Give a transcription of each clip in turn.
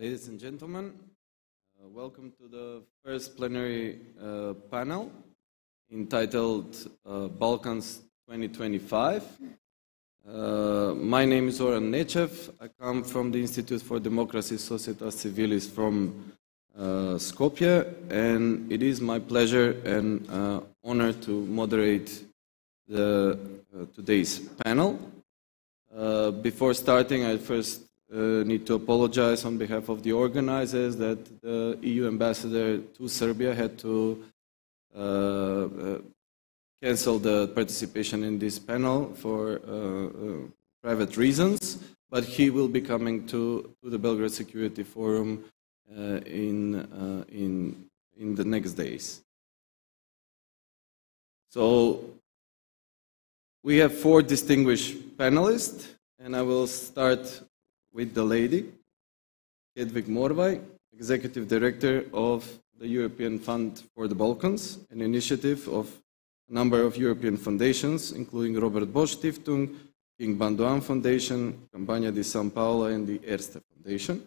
Ladies and gentlemen, welcome to the first plenary panel entitled Balkans 2025. My name is Oran Nechev. I come from the Institute for Democracy Societas Civilis from Skopje, and it is my pleasure and honor to moderate today's panel. Before starting, I first need to apologize on behalf of the organizers that the EU ambassador to Serbia had to cancel the participation in this panel for private reasons, but he will be coming to the Belgrade Security Forum in the next days. So we have 4 distinguished panelists, and I will start with the lady, Hedvig Morvaj, Executive Director of the European Fund for the Balkans, an initiative of a number of European foundations, including Robert Bosch Stiftung, King Bandoan Foundation, Campagna di San Paolo, and the Erste Foundation.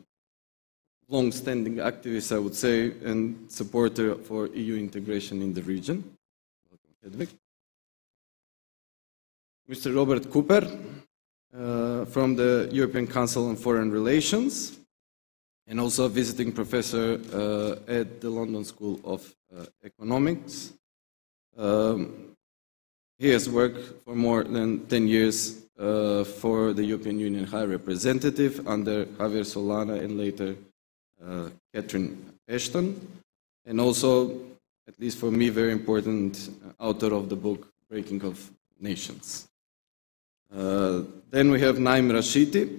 Long-standing activist, I would say, and supporter for EU integration in the region. Welcome, Hedvig. Mr. Robert Cooper, from the European Council on Foreign Relations, and also a visiting professor at the London School of Economics. He has worked for more than 10 years for the European Union High Representative under Javier Solana and later Catherine Ashton, and also, at least for me, very important author of the book Breaking of Nations. Then we have Naim Rashidi,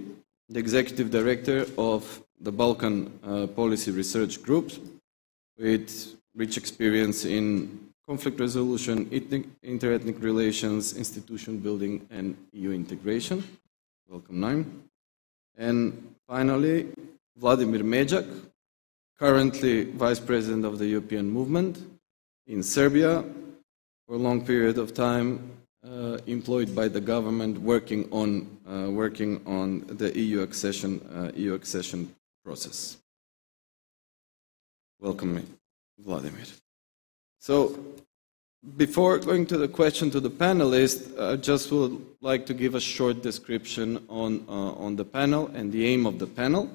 the Executive Director of the Balkan Policy Research Group, with rich experience in conflict resolution, inter-ethnic relations, institution building, and EU integration. Welcome, Naim. And finally, Vladimir Međak, currently Vice President of the European Movement in Serbia, for a long period of time, employed by the government working on the EU accession process. Welcome, Vladimir. So, before going to the question to the panelists, I just would like to give a short description on the panel and the aim of the panel.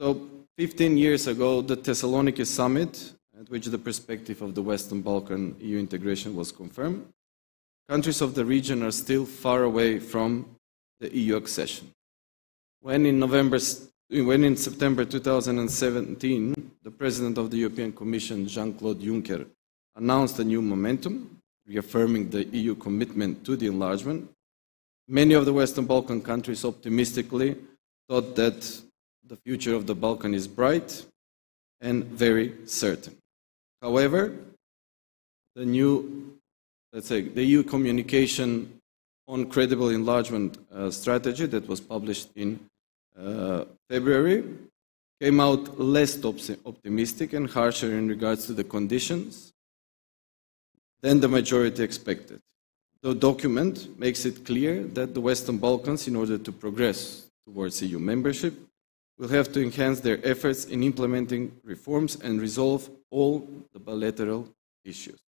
So, 15 years ago, the Thessaloniki summit, at which the perspective of the Western Balkan EU integration was confirmed. Countries of the region are still far away from the EU accession. When in September 2017, the President of the European Commission, Jean-Claude Juncker, announced a new momentum, reaffirming the EU commitment to the enlargement, many of the Western Balkan countries optimistically thought that the future of the Balkan is bright and very certain. However, the EU communication on credible enlargement strategy that was published in February came out less optimistic and harsher in regards to the conditions than the majority expected. The document makes it clear that the Western Balkans, in order to progress towards EU membership, will have to enhance their efforts in implementing reforms and resolve all the bilateral issues.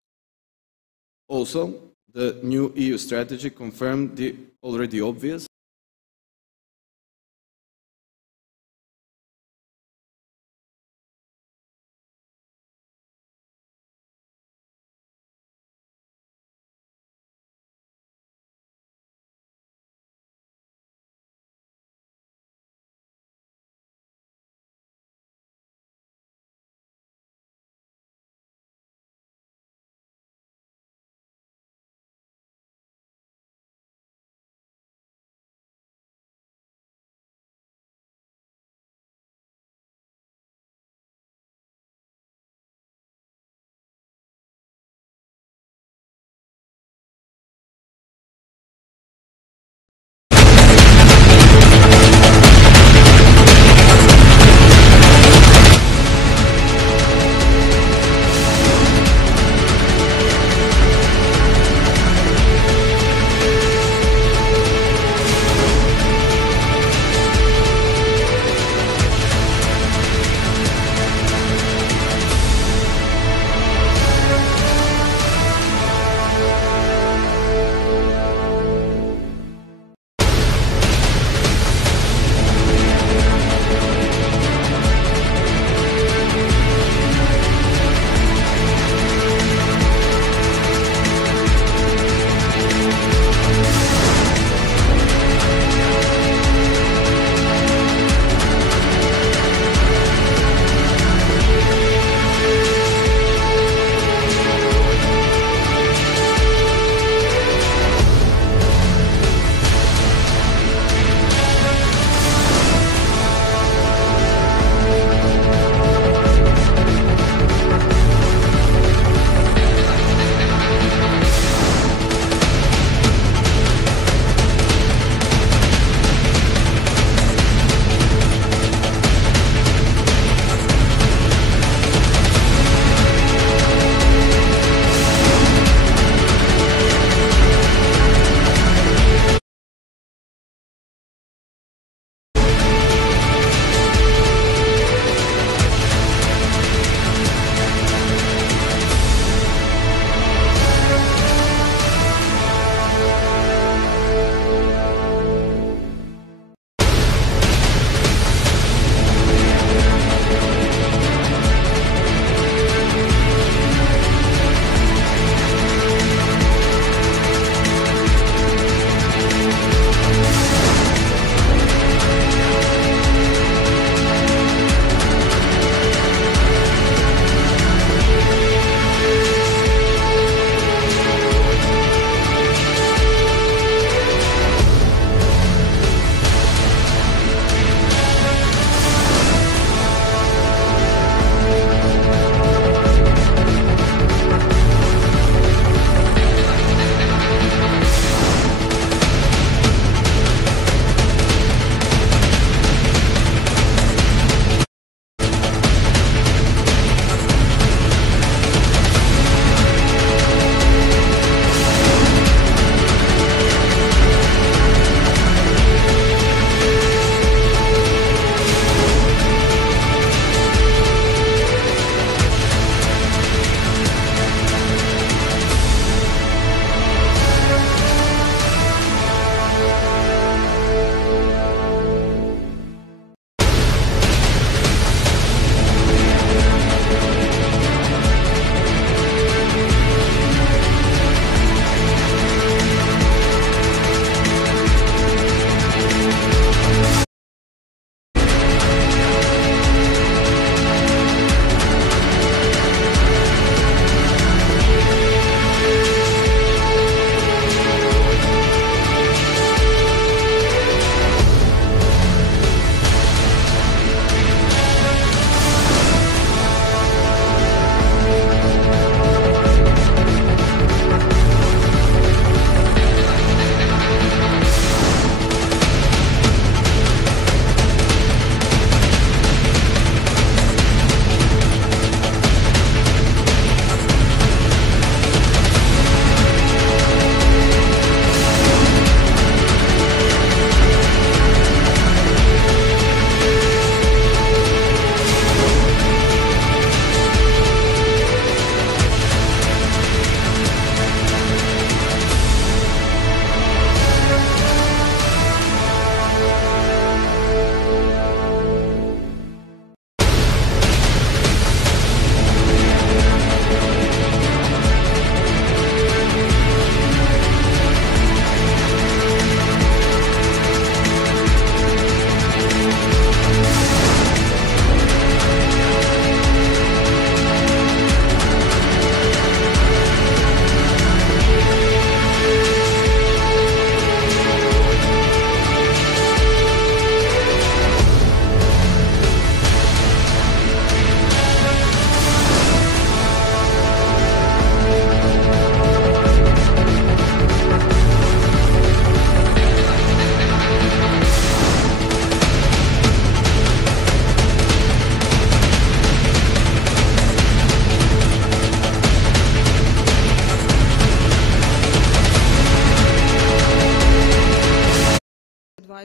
Also, the new EU strategy confirmed the already obvious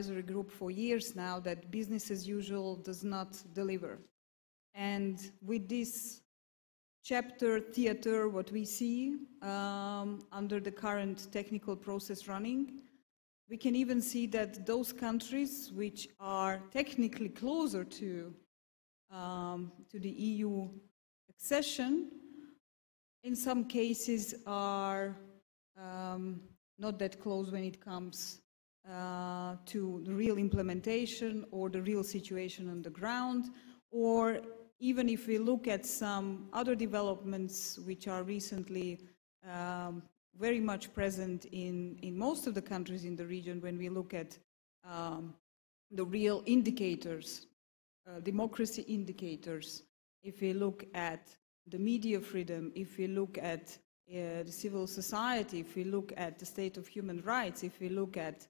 advisory group for years now that business as usual does not deliver. And with this chapter theater, what we see under the current technical process running, we can even see that those countries which are technically closer to the EU accession, in some cases are not that close when it comes to the real implementation or the real situation on the ground, or even if we look at some other developments which are recently very much present in most of the countries in the region, when we look at the real indicators, democracy indicators, if we look at the media freedom, if we look at the civil society, if we look at the state of human rights, if we look at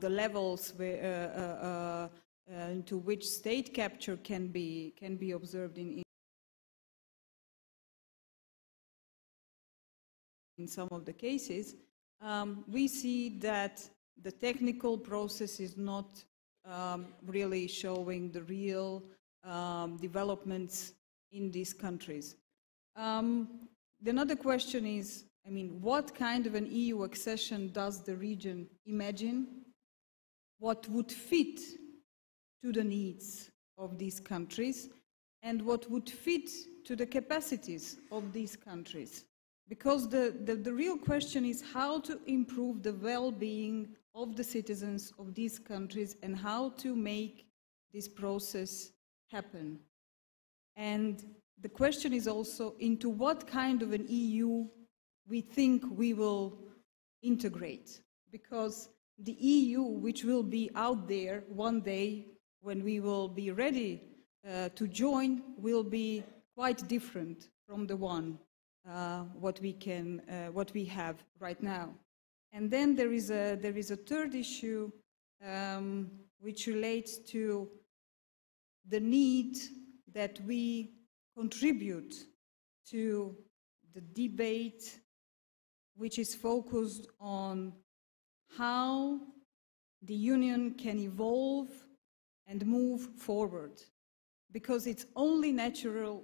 the levels where, into which state capture can be observed in some of the cases, we see that the technical process is not really showing the real developments in these countries. Another question is, I mean, what kind of an EU accession does the region imagine? What would fit to the needs of these countries, and what would fit to the capacities of these countries? Because the real question is how to improve the well-being of the citizens of these countries and how to make this process happen. And the question is also into what kind of an EU we think we will integrate. Because the EU, which will be out there one day when we will be ready to join, will be quite different from the one what we have right now. And then there is a third issue which relates to the need that we contribute to the debate which is focused on how the Union can evolve and move forward. Because it's only natural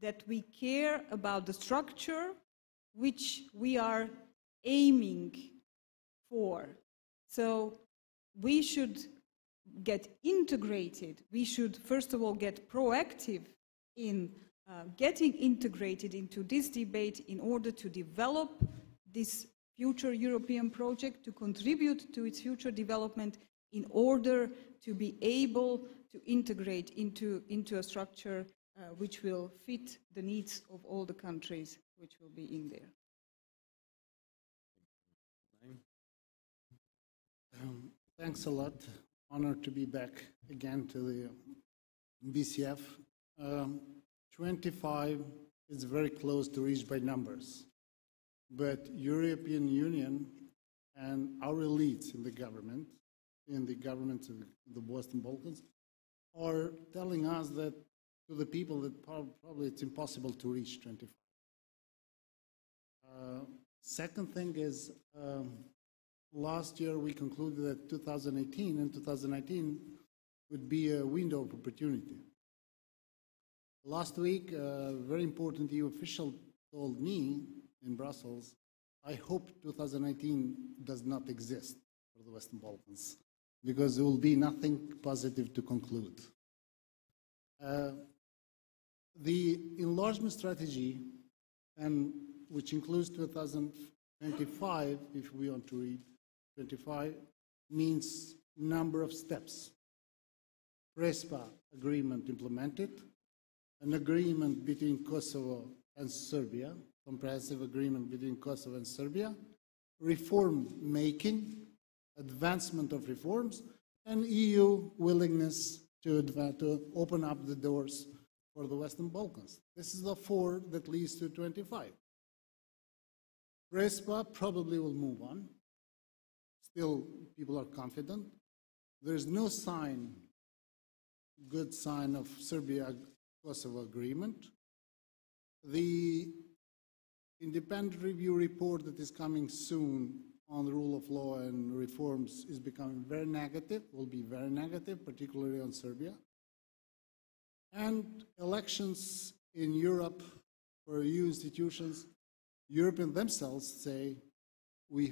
that we care about the structure which we are aiming for. So we should get integrated. We should, first of all, get proactive in getting integrated into this debate in order to develop this future European project, to contribute to its future development in order to be able to integrate into a structure which will fit the needs of all the countries which will be in there. Thanks a lot. Honored to be back again to the BCF. 25 is very close to reach by numbers, but European Union and our elites in the governments of the Western Balkans, are telling us that to the people that probably it's impossible to reach 25. Second thing is, last year we concluded that 2018 and 2019 would be a window of opportunity. Last week, a very important EU official told me in Brussels, I hope 2019 does not exist for the Western Balkans, because there will be nothing positive to conclude. The enlargement strategy, and which includes 2025, if we want to read 25, means number of steps. Prespa agreement implemented, an agreement between Kosovo and Serbia, comprehensive agreement between Kosovo and Serbia, reform making, advancement of reforms, and EU willingness to open up the doors for the Western Balkans. This is the 4 that leads to 25. Prespa probably will move on. Still, people are confident. There's no sign, good sign of Serbia-Kosovo agreement. The independent review report that is coming soon on the rule of law and reforms is becoming very negative, will be very negative, particularly on Serbia. And elections in Europe for EU institutions, Europeans themselves say, we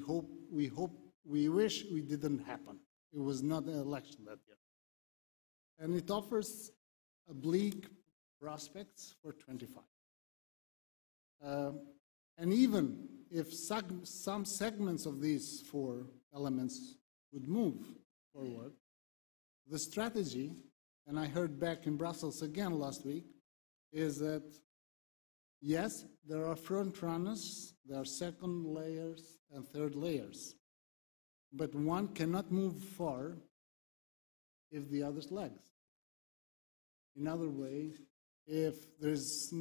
wish we didn't happen. It was not an election that year. And it offers bleak prospects for 25. And even if some segments of these four elements would move forward, the strategy, and I heard back in Brussels again last week, is that yes, there are front runners, there are second layers and third layers, but one cannot move far if the others lags. In other way, if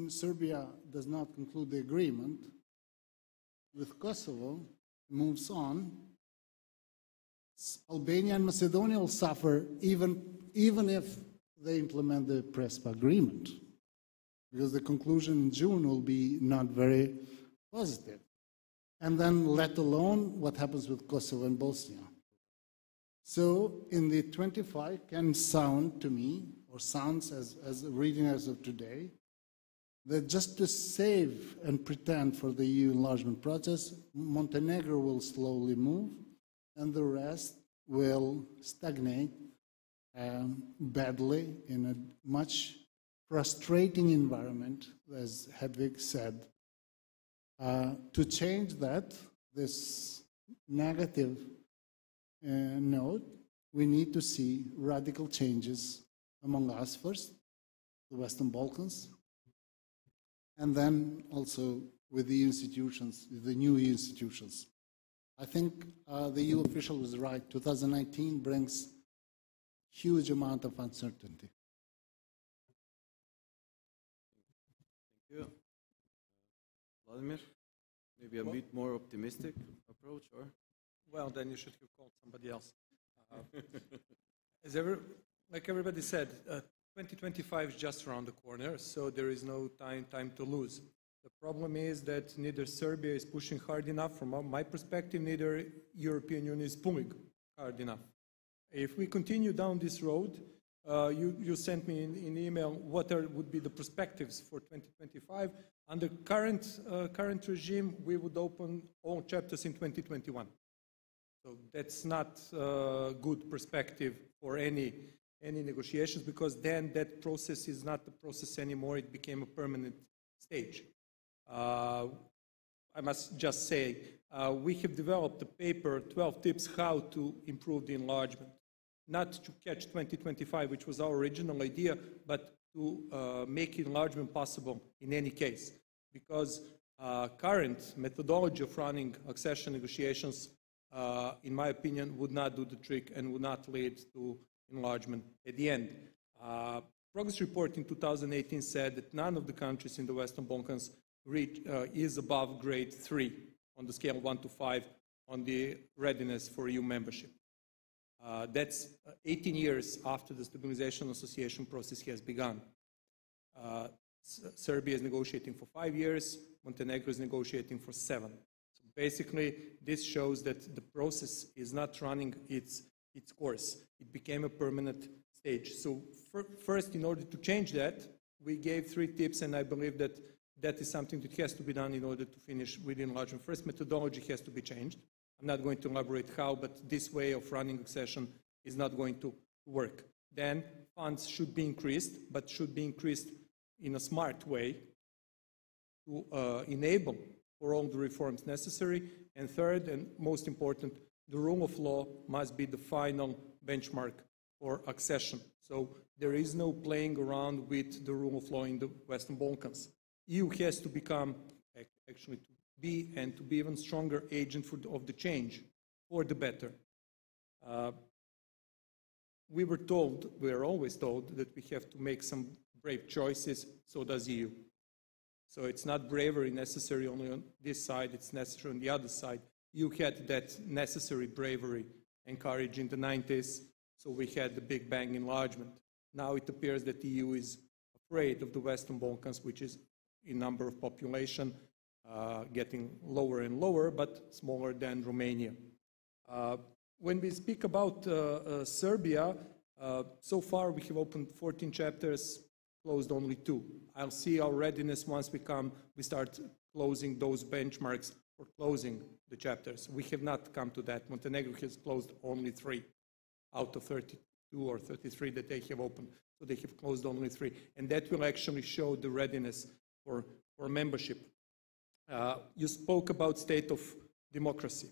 Serbia does not conclude the agreement with Kosovo, moves on, Albania and Macedonia will suffer even if they implement the Prespa agreement, because the conclusion in June will be not very positive. And then let alone what happens with Kosovo and Bosnia. So in the 25 can sound to me, or sounds as a reading as of today, that just to save and pretend for the EU enlargement process, Montenegro will slowly move, and the rest will stagnate badly in a much frustrating environment, as Hedvig said. To change that, this negative note, we need to see radical changes among us first, the Western Balkans, and then also with the institutions, the new EU institutions. I think the EU official was right. 2019 brings huge amount of uncertainty. Thank you. Vladimir, maybe a bit more optimistic approach, or? Well, then you should have called somebody else. Like everybody said, 2025 is just around the corner, so there is no time to lose. The problem is that neither Serbia is pushing hard enough, from my perspective, neither European Union is pulling hard enough. If we continue down this road, you sent me in email what would be the perspectives for 2025. Under current regime, we would open all chapters in 2021. So that's not a good perspective for any negotiations, because then that process is not a process anymore. It became a permanent stage. I must just say, we have developed a paper, 12 tips how to improve the enlargement. Not to catch 2025, which was our original idea, but to make enlargement possible in any case. Because current methodology of running accession negotiations, in my opinion, would not do the trick and would not lead to enlargement at the end. Progress report in 2018 said that none of the countries in the Western Balkans is above grade 3 on the scale 1 to 5 on the readiness for EU membership. That's 18 years after the stabilization association process has begun. Serbia is negotiating for 5 years, Montenegro is negotiating for 7. So basically, this shows that the process is not running its course. It became a permanent stage. So first, in order to change that, we gave 3 tips, and I believe that that is something that has to be done in order to finish with enlargement. First, methodology has to be changed. I'm not going to elaborate how, but this way of running accession is not going to work. Then funds should be increased, but should be increased in a smart way to enable for all the reforms necessary. And third, and most important, the rule of law must be the final benchmark for accession. So there is no playing around with the rule of law in the Western Balkans. EU has to become, actually, to be even stronger agent of the change for the better. We are always told that we have to make some brave choices, so does EU. So it's not bravery necessary only on this side, it's necessary on the other side. You had that necessary bravery and courage in the 90s, so we had the Big Bang enlargement. Now it appears that the EU is afraid of the Western Balkans, which is in number of population, getting lower and lower, but smaller than Romania. When we speak about Serbia, so far we have opened 14 chapters, closed only 2. I'll see our readiness once we start closing those benchmarks for closing the chapters. We have not come to that. Montenegro has closed only 3 out of 32 or 33 that they have opened. So they have closed only 3. And that will actually show the readiness for membership. You spoke about state of democracy.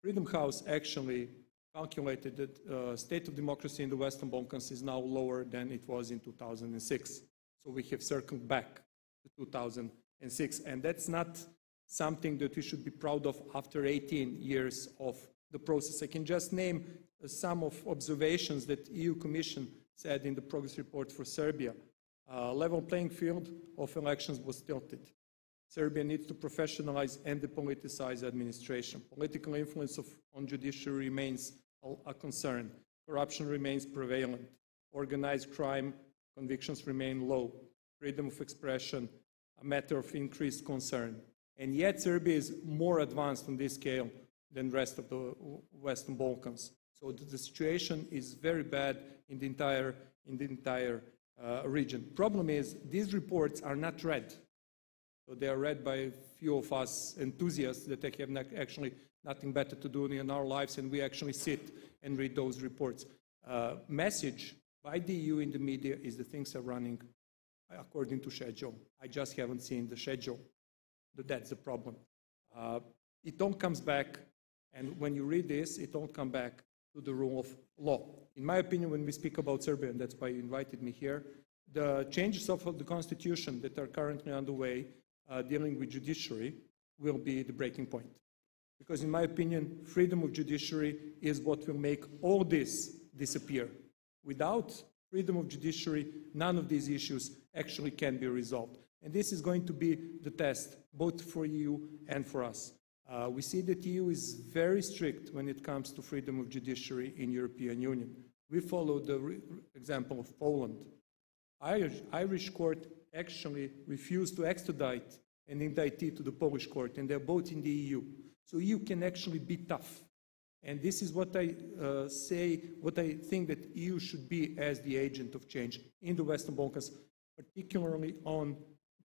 Freedom House actually calculated that state of democracy in the Western Balkans is now lower than it was in 2006. So we have circled back to 2006. And that's not something that we should be proud of after 18 years of the process. I can just name some of observations that EU Commission said in the progress report for Serbia. Level playing field of elections was tilted. Serbia needs to professionalize and depoliticize administration. Political influence on judiciary remains a concern. Corruption remains prevalent. Organized crime convictions remain low. Freedom of expression, a matter of increased concern. And yet Serbia is more advanced on this scale than the rest of the Western Balkans. So the situation is very bad in the entire region. Problem is, these reports are not read. So they are read by a few of us enthusiasts that have actually nothing better to do in our lives, and we actually sit and read those reports. Message by the EU in the media is that things are running according to schedule. I just haven't seen the schedule. That's the problem. It all comes back, and when you read this, it all comes back to the rule of law. In my opinion, when we speak about Serbia, and that's why you invited me here, the changes of the constitution that are currently underway dealing with judiciary will be the breaking point. Because in my opinion, freedom of judiciary is what will make all this disappear. Without freedom of judiciary, none of these issues actually can be resolved. And this is going to be the test, both for EU and for us. We see that EU is very strict when it comes to freedom of judiciary in European Union. We follow the example of Poland. Irish court actually refused to extradite an indictee to the Polish court, and they're both in the EU. So EU can actually be tough. And this is what I what I think that EU should be as the agent of change in the Western Balkans, particularly on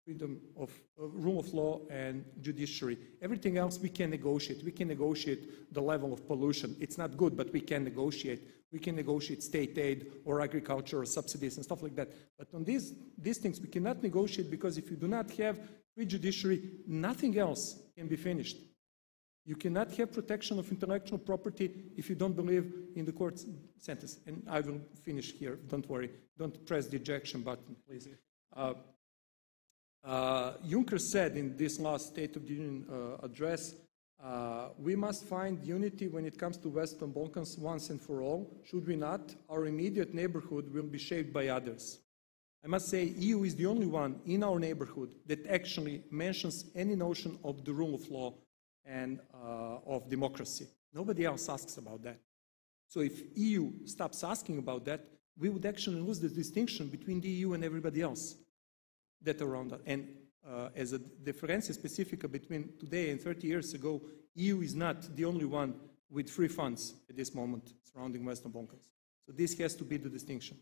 freedom of rule of law and judiciary. Everything else we can negotiate. We can negotiate the level of pollution. It's not good, but we can negotiate. We can negotiate state aid or agriculture or subsidies and stuff like that. But on these things we cannot negotiate, because if you do not have free judiciary, nothing else can be finished. You cannot have protection of intellectual property if you don't believe in the court's sentence. And I will finish here, don't worry. Don't press the ejection button, please. Juncker said in this last State of the Union address, we must find unity when it comes to Western Balkans once and for all. Should we not, our immediate neighborhood will be shaped by others. I must say, EU is the only one in our neighborhood that actually mentions any notion of the rule of law and of democracy. Nobody else asks about that. So if EU stops asking about that, we would actually lose the distinction between the EU and everybody else that around us. And as a differencia specifica between today and 30 years ago, EU is not the only one with free funds at this moment surrounding Western Balkans. So this has to be the distinction.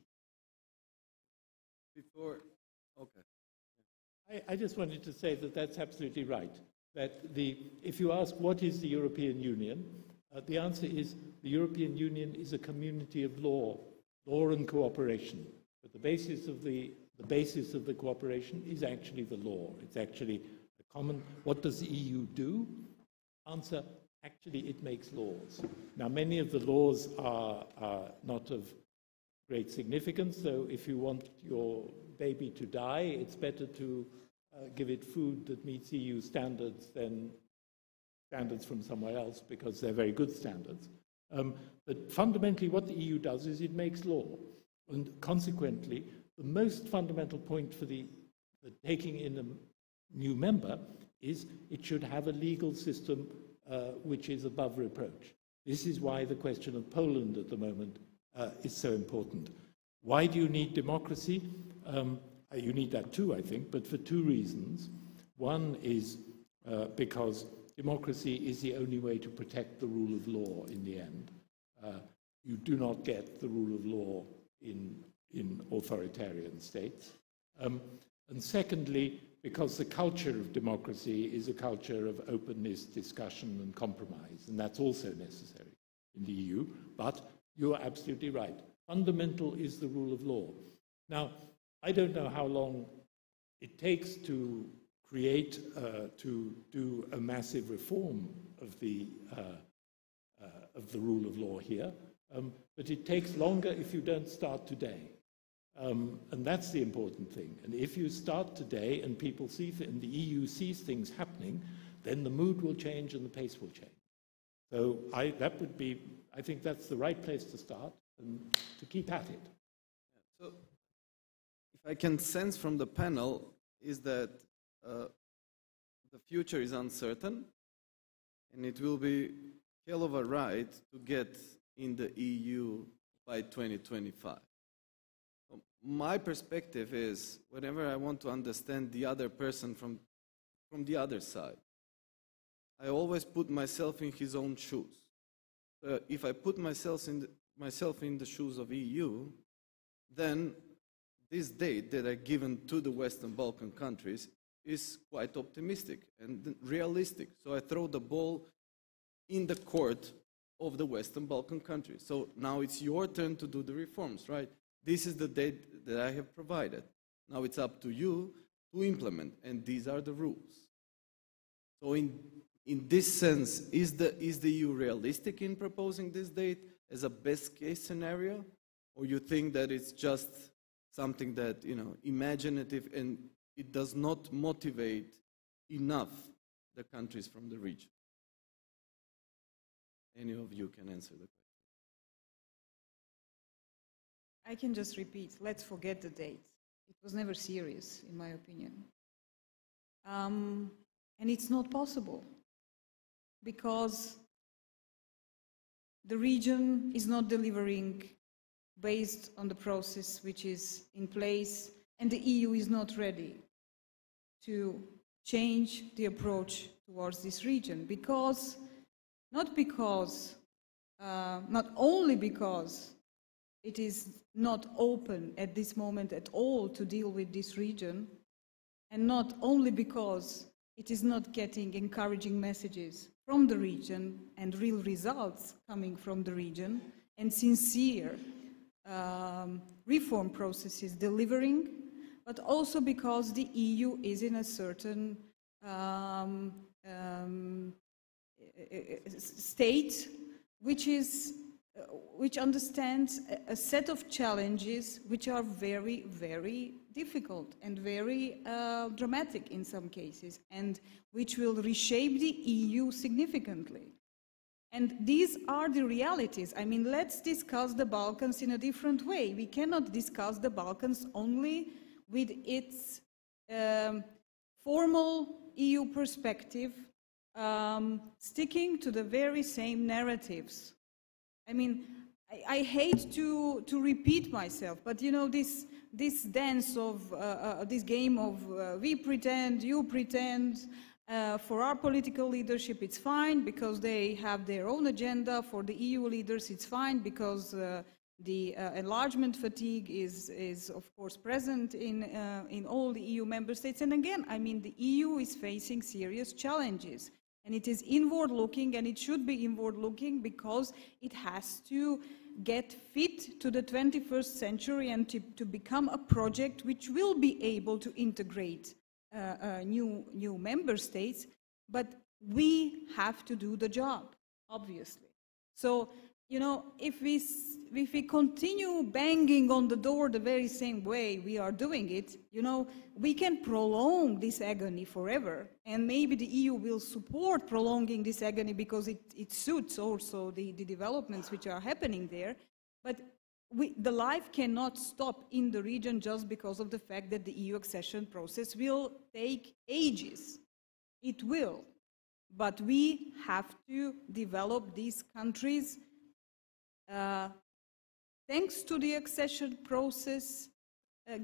I just wanted to say that that's absolutely right. That if you ask what is the European Union, the answer is the European Union is a community of law and cooperation. But the basis of the cooperation is actually the law. It's actually a common. What does the EU do? Answer: actually, it makes laws. Now, many of the laws are not of great significance. So, if you want your baby to die, it's better to give it food that meets EU standards than standards from somewhere else, because they're very good standards. But fundamentally, what the EU does is it makes law. And consequently, the most fundamental point for taking in a new member is it should have a legal system which is above reproach. This is why the question of Poland at the moment is so important. Why do you need democracy? You need that too, I think, but for two reasons. One is because democracy is the only way to protect the rule of law in the end. You do not get the rule of law in authoritarian states. And secondly, because the culture of democracy is a culture of openness, discussion, and compromise, and that's also necessary in the EU. But you're absolutely right. Fundamental is the rule of law. Now, I don't know how long it takes to create, to do a massive reform of the rule of law here, but it takes longer if you don't start today. And that's the important thing. And if you start today and people see, and the EU sees things happening, then the mood will change and the pace will change. So I think that's the right place to start and to keep at it. So if I can sense from the panel is that the future is uncertain and it will be hell of a ride to get in the EU by 2025. My perspective is, whenever I want to understand the other person from the other side, I always put myself in his own shoes. If I put myself in the shoes of EU, then this date that I given to the Western Balkan countries is quite optimistic and realistic. So I throw the ball in the court of the Western Balkan countries. So now it's your turn to do the reforms, right? This is the date that I have provided. Now it's up to you to implement, and these are the rules. So in this sense, is the EU realistic in proposing this date as a best case scenario? Or you think that it's just something that, imaginative and it does not motivate enough the countries from the region? Any of you can answer the question. I can just repeat, let's forget the date. It was never serious, in my opinion. And it's not possible, because the region is not delivering based on the process which is in place, and the EU is not ready to change the approach towards this region, not only because it is not open at this moment at all to deal with this region, and not only because it is not getting encouraging messages from the region and real results coming from the region, and sincere reform processes delivering, but also because the EU is in a certain state which understands a set of challenges which are very, very difficult and very dramatic in some cases, and which will reshape the EU significantly. And these are the realities. I mean, let's discuss the Balkans in a different way. We cannot discuss the Balkans only with its formal EU perspective, sticking to the very same narratives. I mean, I hate to repeat myself, but this dance of this game of we pretend, you pretend. For our political leadership, it's fine because they have their own agenda. For the EU leaders, it's fine because the enlargement fatigue is of course present in all the EU member states. And again, I mean, the EU is facing serious challenges. And it is inward-looking, and it should be inward-looking because it has to get fit to the 21st century and to become a project which will be able to integrate new member states. But we have to do the job, obviously. So, if we continue banging on the door the very same way we are doing it, we can prolong this agony forever. And maybe the EU will support prolonging this agony because it suits also the developments which are happening there. But the life cannot stop in the region just because of the fact that the EU accession process will take ages. It will. But we have to develop these countries thanks to the accession process,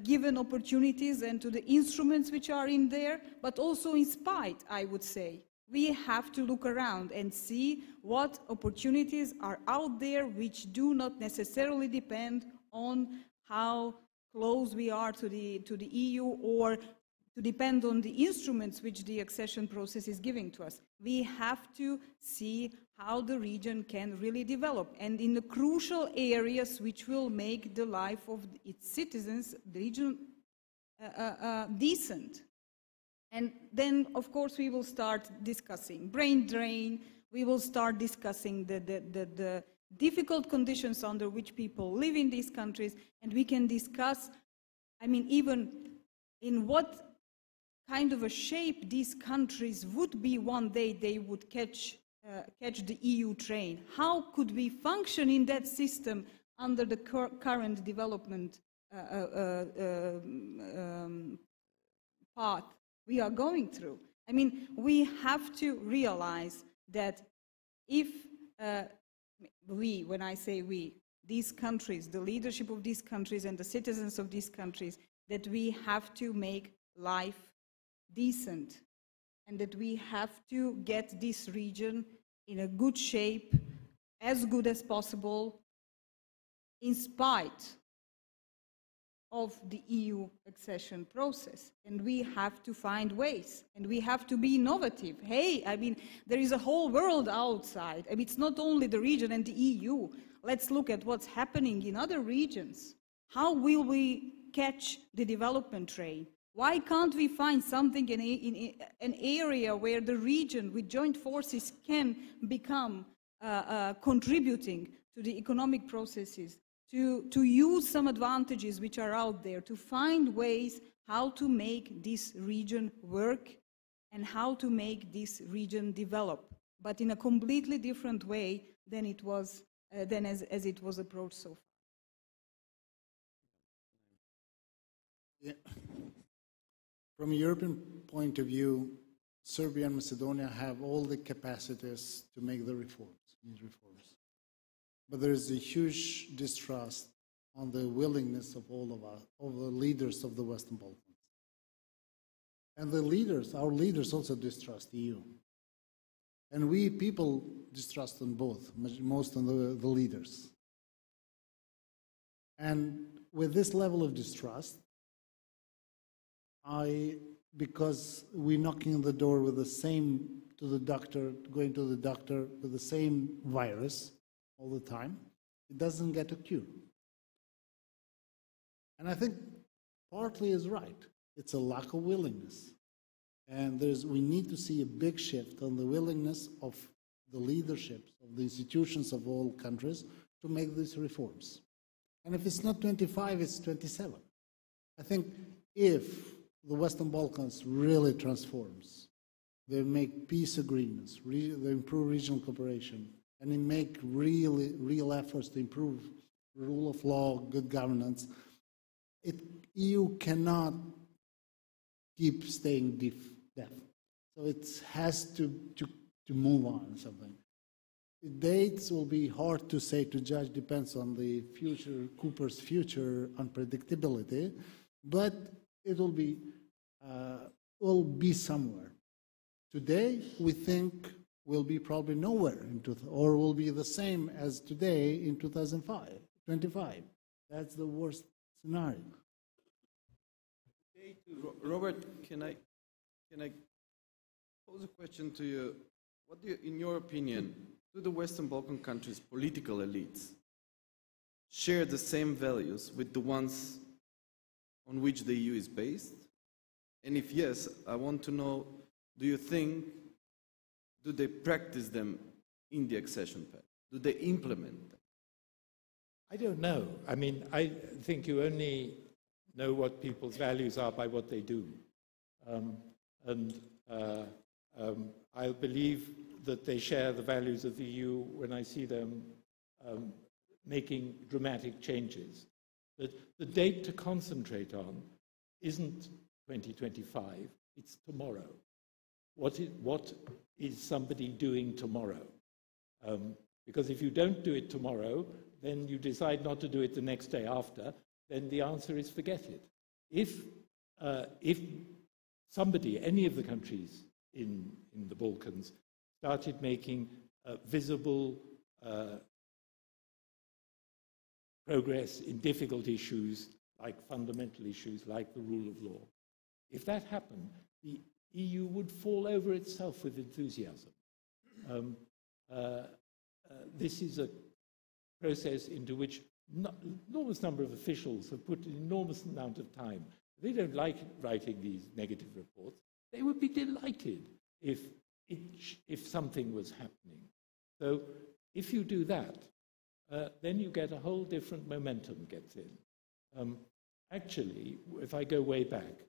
given opportunities and to the instruments which are in there, but also in spite, I would say. We have to look around and see what opportunities are out there which do not necessarily depend on how close we are to the EU or to depend on the instruments which the accession process is giving to us. We have to see how the region can really develop, and in the crucial areas which will make the life of its citizens, the region, decent. And then, of course, we will start discussing brain drain, we will start discussing the difficult conditions under which people live in these countries, and we can discuss, I mean, even in what kind of a shape these countries would be one day they would catch the EU train. How could we function in that system under the current development path we are going through? I mean, we have to realize that if we, when I say we, these countries, the leadership of these countries and the citizens of these countries, that we have to make life decent, and that we have to get this region in a good shape, as good as possible, in spite of the EU accession process. And we have to find ways, and we have to be innovative. Hey, I mean, there is a whole world outside. I mean, it's not only the region and the EU. Let's look at what's happening in other regions. How will we catch the development train? Why can't we find something in an area where the region with joint forces can become contributing to the economic processes, to use some advantages which are out there, to find ways how to make this region work and how to make this region develop, but in a completely different way than it was, as it was approached so far. Yeah. From a European point of view, Serbia and Macedonia have all the capacities to make the reforms, these reforms. But there is a huge distrust on the willingness of all of us, of the leaders of the Western Balkans. And the leaders, our leaders also distrust the EU. And we people distrust them both, most on the leaders. And with this level of distrust, because we're knocking on the door with the same, to the doctor, going to the doctor with the same virus all the time, it doesn't get a cure. And I think partly is right. It's a lack of willingness. And we need to see a big shift on the willingness of the leaderships of the institutions of all countries to make these reforms. And if it's not 25, it's 27. I think if the Western Balkans really transforms, they make peace agreements, they improve regional cooperation, and they make real efforts to improve rule of law, good governance, EU cannot keep staying deaf. So it has to move on something. The dates will be hard to say, to judge, depends on the future, Cooper's future unpredictability, but it will be somewhere. Today, we think we'll be probably nowhere, or will be the same as today in 2025. That's the worst scenario. Robert, can I pose a question to you? What do you, in your opinion, do the Western Balkan countries' political elites share the same values with the ones on which the EU is based? And if yes, I want to know, do they practice them in the accession path? Do they implement them? I don't know. I mean, I think you only know what people's values are by what they do. I believe that they share the values of the EU when I see them making dramatic changes. But the date to concentrate on isn't 2025, it's tomorrow. What is somebody doing tomorrow? Because if you don't do it tomorrow, then you decide not to do it the next day after, then the answer is forget it. if somebody, any of the countries in the Balkans, started making visible progress in difficult issues, like fundamental issues, like the rule of law, if that happened, the EU would fall over itself with enthusiasm. This is a process into which an enormous number of officials have put an enormous amount of time. They don't like writing these negative reports. They would be delighted if something was happening. So if you do that, then you get a whole different momentum gets in. Actually, if I go way back,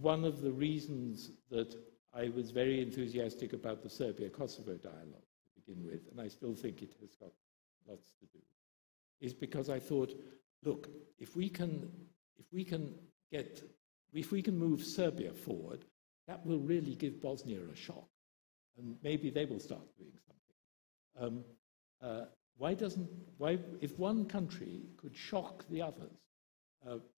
one of the reasons that I was very enthusiastic about the Serbia-Kosovo dialogue to begin with, and I still think it has got lots to do, is because I thought, look, if we can move Serbia forward, that will really give Bosnia a shock, and maybe they will start doing something. If one country could shock the others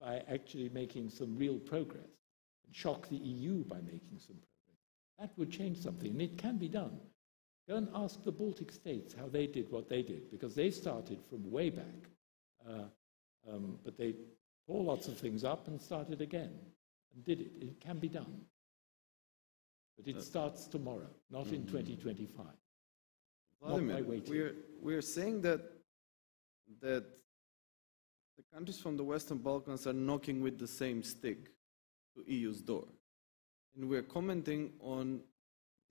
by actually making some real progress, and shock the EU by making some progress, that would change something, and it can be done. Go and ask the Baltic states how they did what they did, because they started from way back, but they tore lots of things up and started again, and did it. It can be done. But it starts tomorrow, not in 2025. Vladimir, we're saying that the countries from the Western Balkans are knocking with the same stick to EU's door. And we're commenting on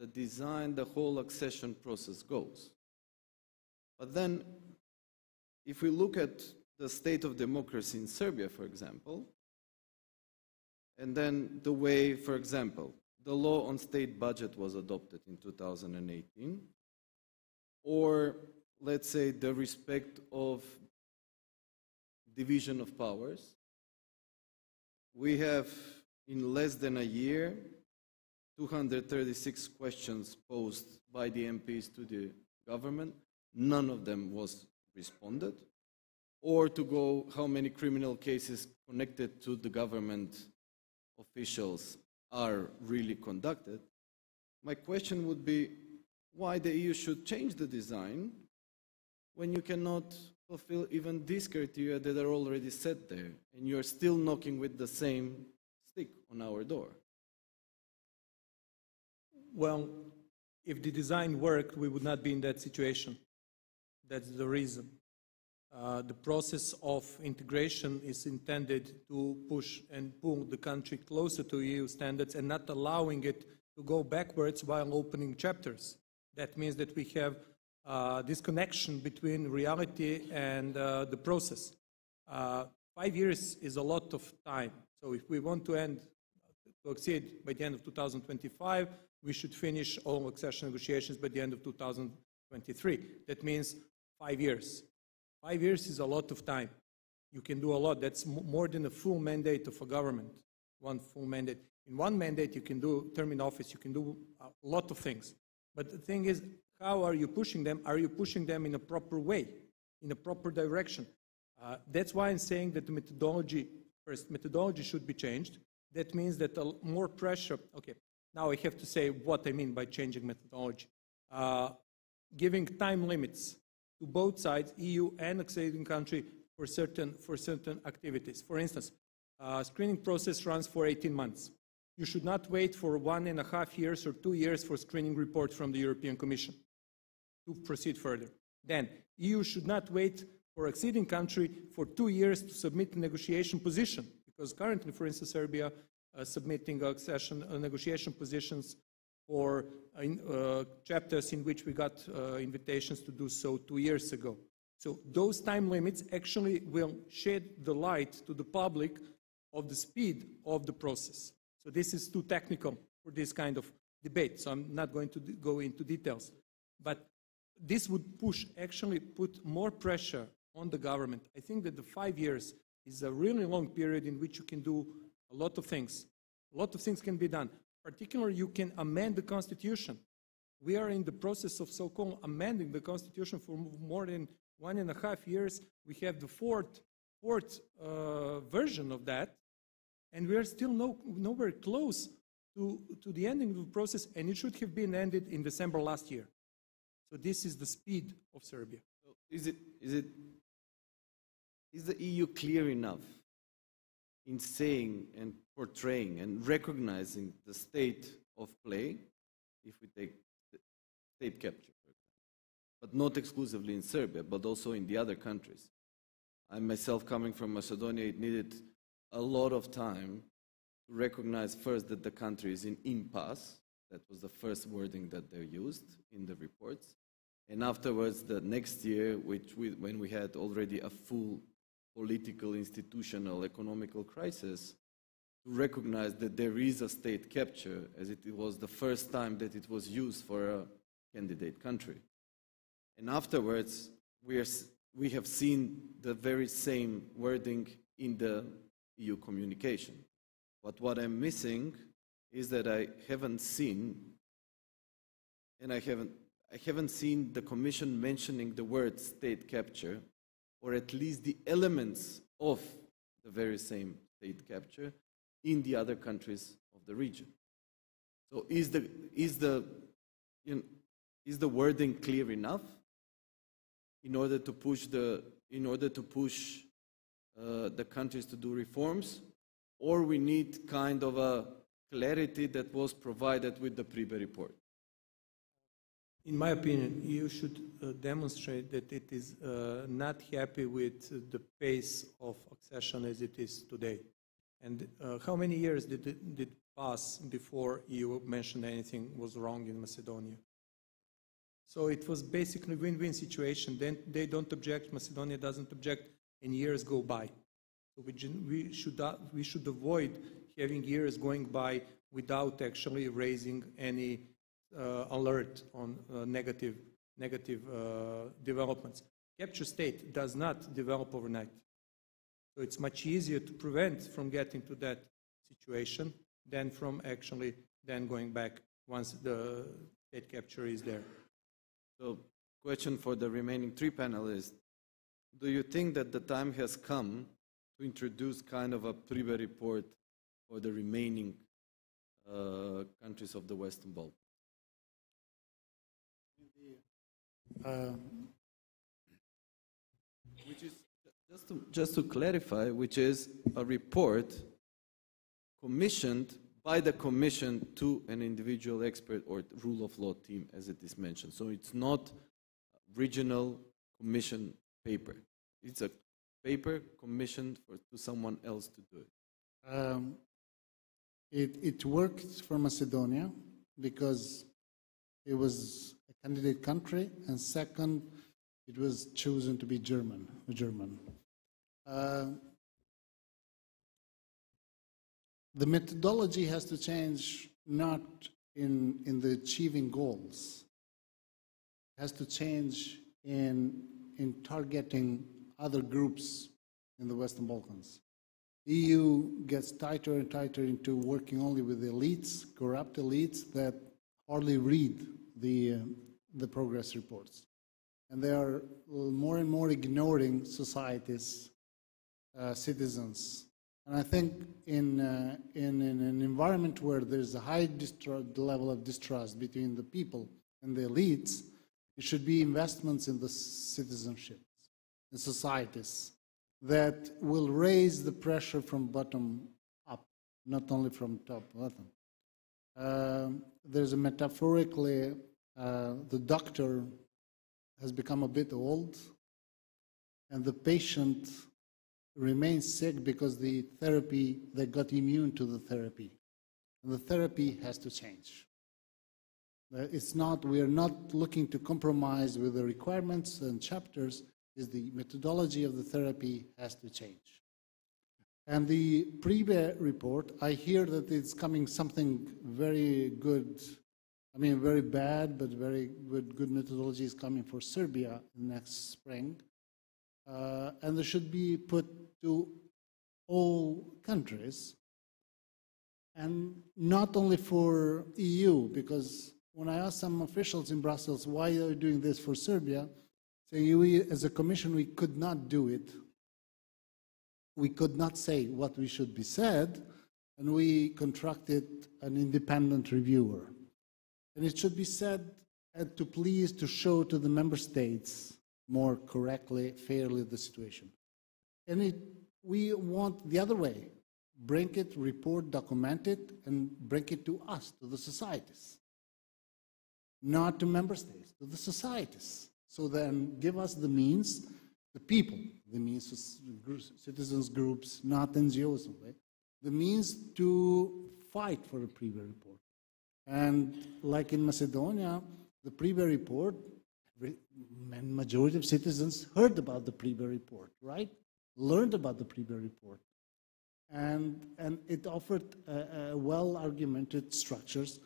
the design the whole accession process goes. But then, if we look at the state of democracy in Serbia, for example, and then the way, for example, the law on state budget was adopted in 2018, or let's say the respect of division of powers, we have in less than a year 236 questions posed by the MPs to the government. None of them was responded. Or to go, how many criminal cases connected to the government officials are really conducted. My question would be, why the EU should change the design when you cannot fulfill even these criteria that are already set there, and you're still knocking with the same stick on our door? Well, if the design worked, we would not be in that situation. That's the reason. The process of integration is intended to push and pull the country closer to EU standards and not allowing it to go backwards while opening chapters. That means that we have this connection between reality and the process. 5 years is a lot of time. So if we want to succeed by the end of 2025, we should finish all accession negotiations by the end of 2023. That means 5 years. 5 years is a lot of time. You can do a lot. That's more than a full mandate of a government, one full mandate. In one mandate, you can do term in office, you can do a lot of things. But the thing is, how are you pushing them? Are you pushing them in a proper way, in a proper direction? That's why I'm saying that the methodology should be changed. That means that more pressure, okay, now I have to say what I mean by changing methodology. Giving time limits to both sides, EU and acceding country, for certain activities. For instance, screening process runs for 18 months. You should not wait for 1.5 years or 2 years for screening report from the European Commission to proceed further. Then, EU should not wait for acceding country for 2 years to submit a negotiation position, because currently, for instance, Serbia submitting accession negotiation positions for chapters in which we got invitations to do so 2 years ago. So those time limits actually will shed the light to the public of the speed of the process. So this is too technical for this kind of debate, so I'm not going to go into details. But this would actually put more pressure on the government. I think that the 5 years is a really long period in which you can do a lot of things. A lot of things can be done. Particularly, you can amend the constitution. We are in the process of so-called amending the constitution for more than 1.5 years. We have the fourth fourth version of that, and we are still nowhere close to the ending of the process, and it should have been ended in December last year. So this is the speed of Serbia. Is the EU clear enough in saying and portraying and recognizing the state of play, if we take state capture, for example, but not exclusively in Serbia, but also in the other countries? I myself, coming from Macedonia, it needed a lot of time to recognize first that the country is in impasse. That was the first wording that they used in the reports. And afterwards, the next year, when we had already a full political, institutional, economical crisis, to recognize that there is a state capture, as it was the first time that it was used for a candidate country. And afterwards, we have seen the very same wording in the EU communication. But what I'm missing is that I haven't seen, and I haven't seen the Commission mentioning the word state capture, or at least the elements of the very same state capture in the other countries of the region. So is the wording clear enough in order to push the countries to do reforms, or we need kind of a clarity that was provided with the Pribe report? In my opinion, you should demonstrate that it is not happy with the pace of accession as it is today. And how many years did it pass before you mentioned anything was wrong in Macedonia? So it was basically win-win situation. Then they don't object, Macedonia doesn't object, and years go by. So we should avoid having years going by without actually raising any alert on negative developments. Capture state does not develop overnight. So it's much easier to prevent from getting to that situation than from actually then going back once the state capture is there. So, question for the remaining three panelists. Do you think that the time has come to introduce kind of a Pribe report for the remaining countries of the Western Balkans? Which is, just to clarify, which is a report commissioned by the Commission to an individual expert or rule of law team, as it is mentioned. So it's not regional commission paper. It's a paper commissioned to someone else to do it. It worked for Macedonia because it was a candidate country, and second, it was chosen to be German. The methodology has to change, not in the achieving goals. It has to change in targeting other groups in the Western Balkans. The EU gets tighter and tighter into working only with elites, corrupt elites that hardly read the progress reports. And they are more and more ignoring societies, citizens. And I think in an environment where there's a high level of distrust between the people and the elites, it should be investments in the citizenship, in societies, that will raise the pressure from bottom up, not only from top bottom. There's a metaphorically, the doctor has become a bit old, and the patient remains sick because the therapy, they got immune to the therapy. And the therapy has to change. We are not looking to compromise with the requirements and chapters, is the methodology of the therapy has to change. And the Pribe report, I hear that it's coming something very good, I mean very bad, but very good methodology is coming for Serbia next spring. And it should be put to all countries, and not only for EU, because when I asked some officials in Brussels, why are you doing this for Serbia? Saying, we, as a commission, we could not do it we could not say what we should be said, and we contracted an independent reviewer. And it should be said to please to show to the member states more correctly, fairly the situation. And we want the other way, bring it, report, document it, and bring it to us, to the societies. Not to member states, to the societies. So then give us the means, the people, the means, citizens groups, not NGOs, okay? The means to fight for a PRIBE report. And like in Macedonia, the PRIBE report, majority of citizens heard about the PRIBE report, right? Learned about the PRIBE report. And it offered well-argumented structures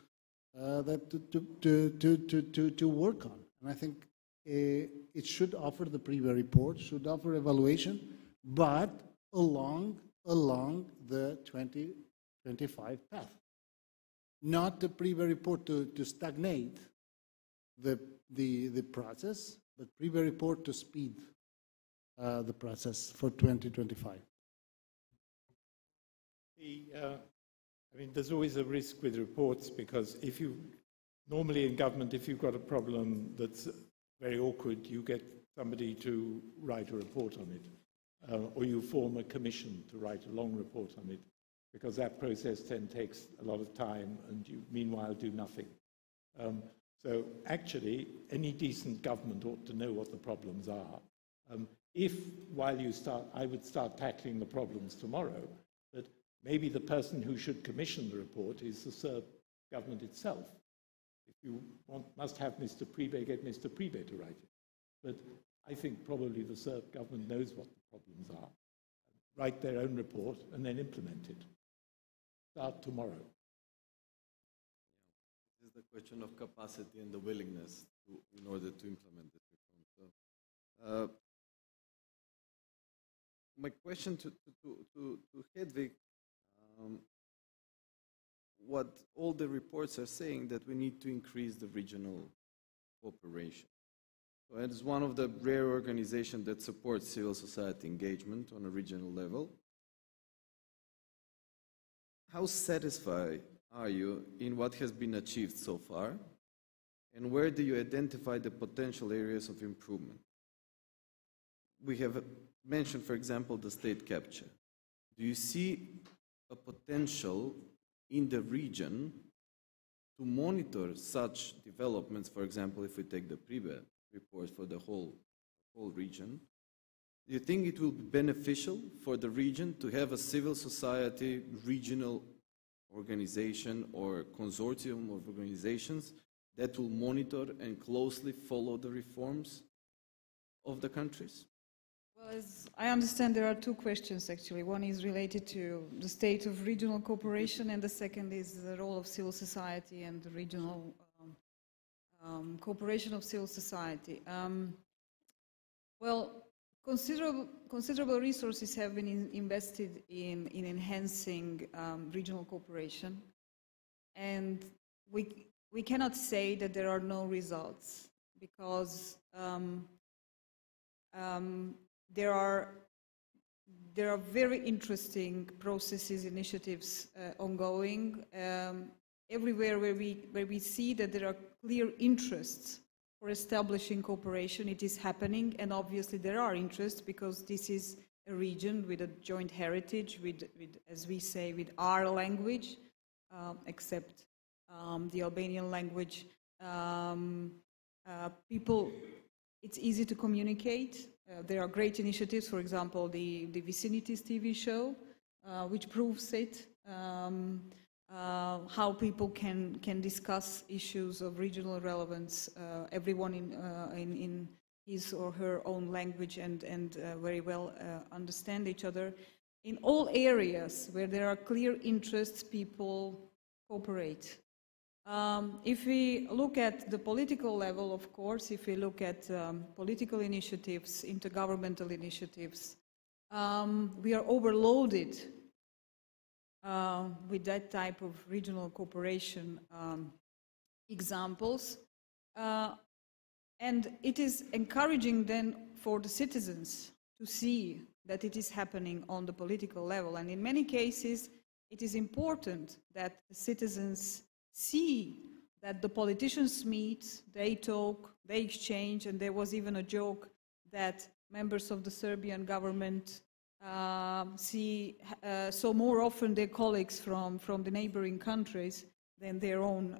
that to work on. And I think it should offer the PRIBE report, should offer evaluation, but along the 2025 path. Not the PRIBE report to stagnate the process, but PRIBE report to speed the process for 2025. I mean, there's always a risk with reports because normally in government, if you've got a problem that's very awkward, you get somebody to write a report on it, or you form a commission to write a long report on it, because that process then takes a lot of time and you meanwhile do nothing. So actually, any decent government ought to know what the problems are. If, while you start, I would start tackling the problems tomorrow, that maybe the person who should commission the report is the Serb government itself. If you must have Mr. Pribe, get Mr. Pribe to write it. But I think probably the Serb government knows what the problems are. Write their own report and then implement it. Start tomorrow. This is the question of capacity and the willingness in order to implement this reform. So, my question to Hedvig, what all the reports are saying that we need to increase the regional cooperation. So it is one of the rare organizations that supports civil society engagement on a regional level. How satisfied are you in what has been achieved so far? And where do you identify the potential areas of improvement? We have mentioned, for example, the state capture. Do you see a potential in the region to monitor such developments? For example, if we take the PRIBE report for the whole region, do you think it will be beneficial for the region to have a civil society regional organization or consortium of organizations that will monitor and closely follow the reforms of the countries? Well, as I understand, there are two questions actually. One is related to the state of regional cooperation, and the second is the role of civil society and the regional cooperation of civil society. Well, considerable resources have been invested in enhancing regional cooperation, and we cannot say that there are no results, because there are very interesting processes, initiatives ongoing everywhere where we see that there are clear interests for establishing cooperation. It is happening, and obviously there are interests because this is a region with a joint heritage, with as we say, with our language, except the Albanian language. People, it's easy to communicate. There are great initiatives, for example, the Vicinities TV show, which proves it, how people can discuss issues of regional relevance, everyone in his or her own language, and very well understand each other. In all areas where there are clear interests, people cooperate. If we look at the political level, of course, if we look at political initiatives, intergovernmental initiatives, we are overloaded with that type of regional cooperation examples. And it is encouraging then for the citizens to see that it is happening on the political level. And in many cases, it is important that the citizens see that the politicians meet, they talk, they exchange, and there was even a joke that members of the Serbian government saw more often their colleagues from the neighboring countries than their own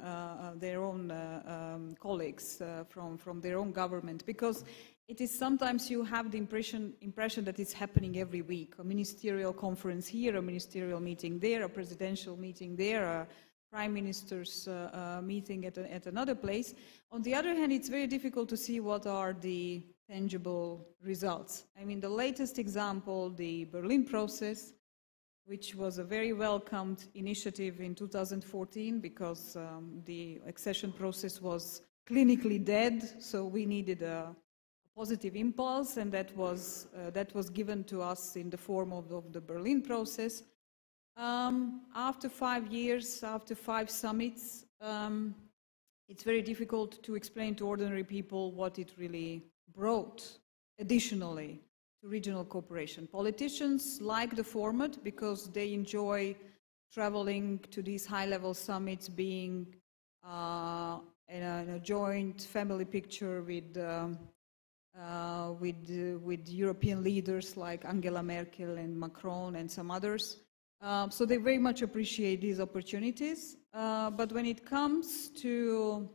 colleagues from their own government, because it is sometimes you have the impression that it's happening every week, a ministerial conference here, a ministerial meeting there, a presidential meeting there, a prime minister's meeting at another place. On the other hand, it's very difficult to see what are the tangible results. I mean, the latest example, the Berlin process, which was a very welcomed initiative in 2014 because the accession process was clinically dead, so we needed a positive impulse, and that was given to us in the form of the Berlin process. After 5 years, after 5 summits, it's very difficult to explain to ordinary people what it really brought additionally to regional cooperation. Politicians like the format because they enjoy traveling to these high-level summits, being in a joint family picture with European leaders like Angela Merkel and Macron and some others. So they very much appreciate these opportunities. But when it comes to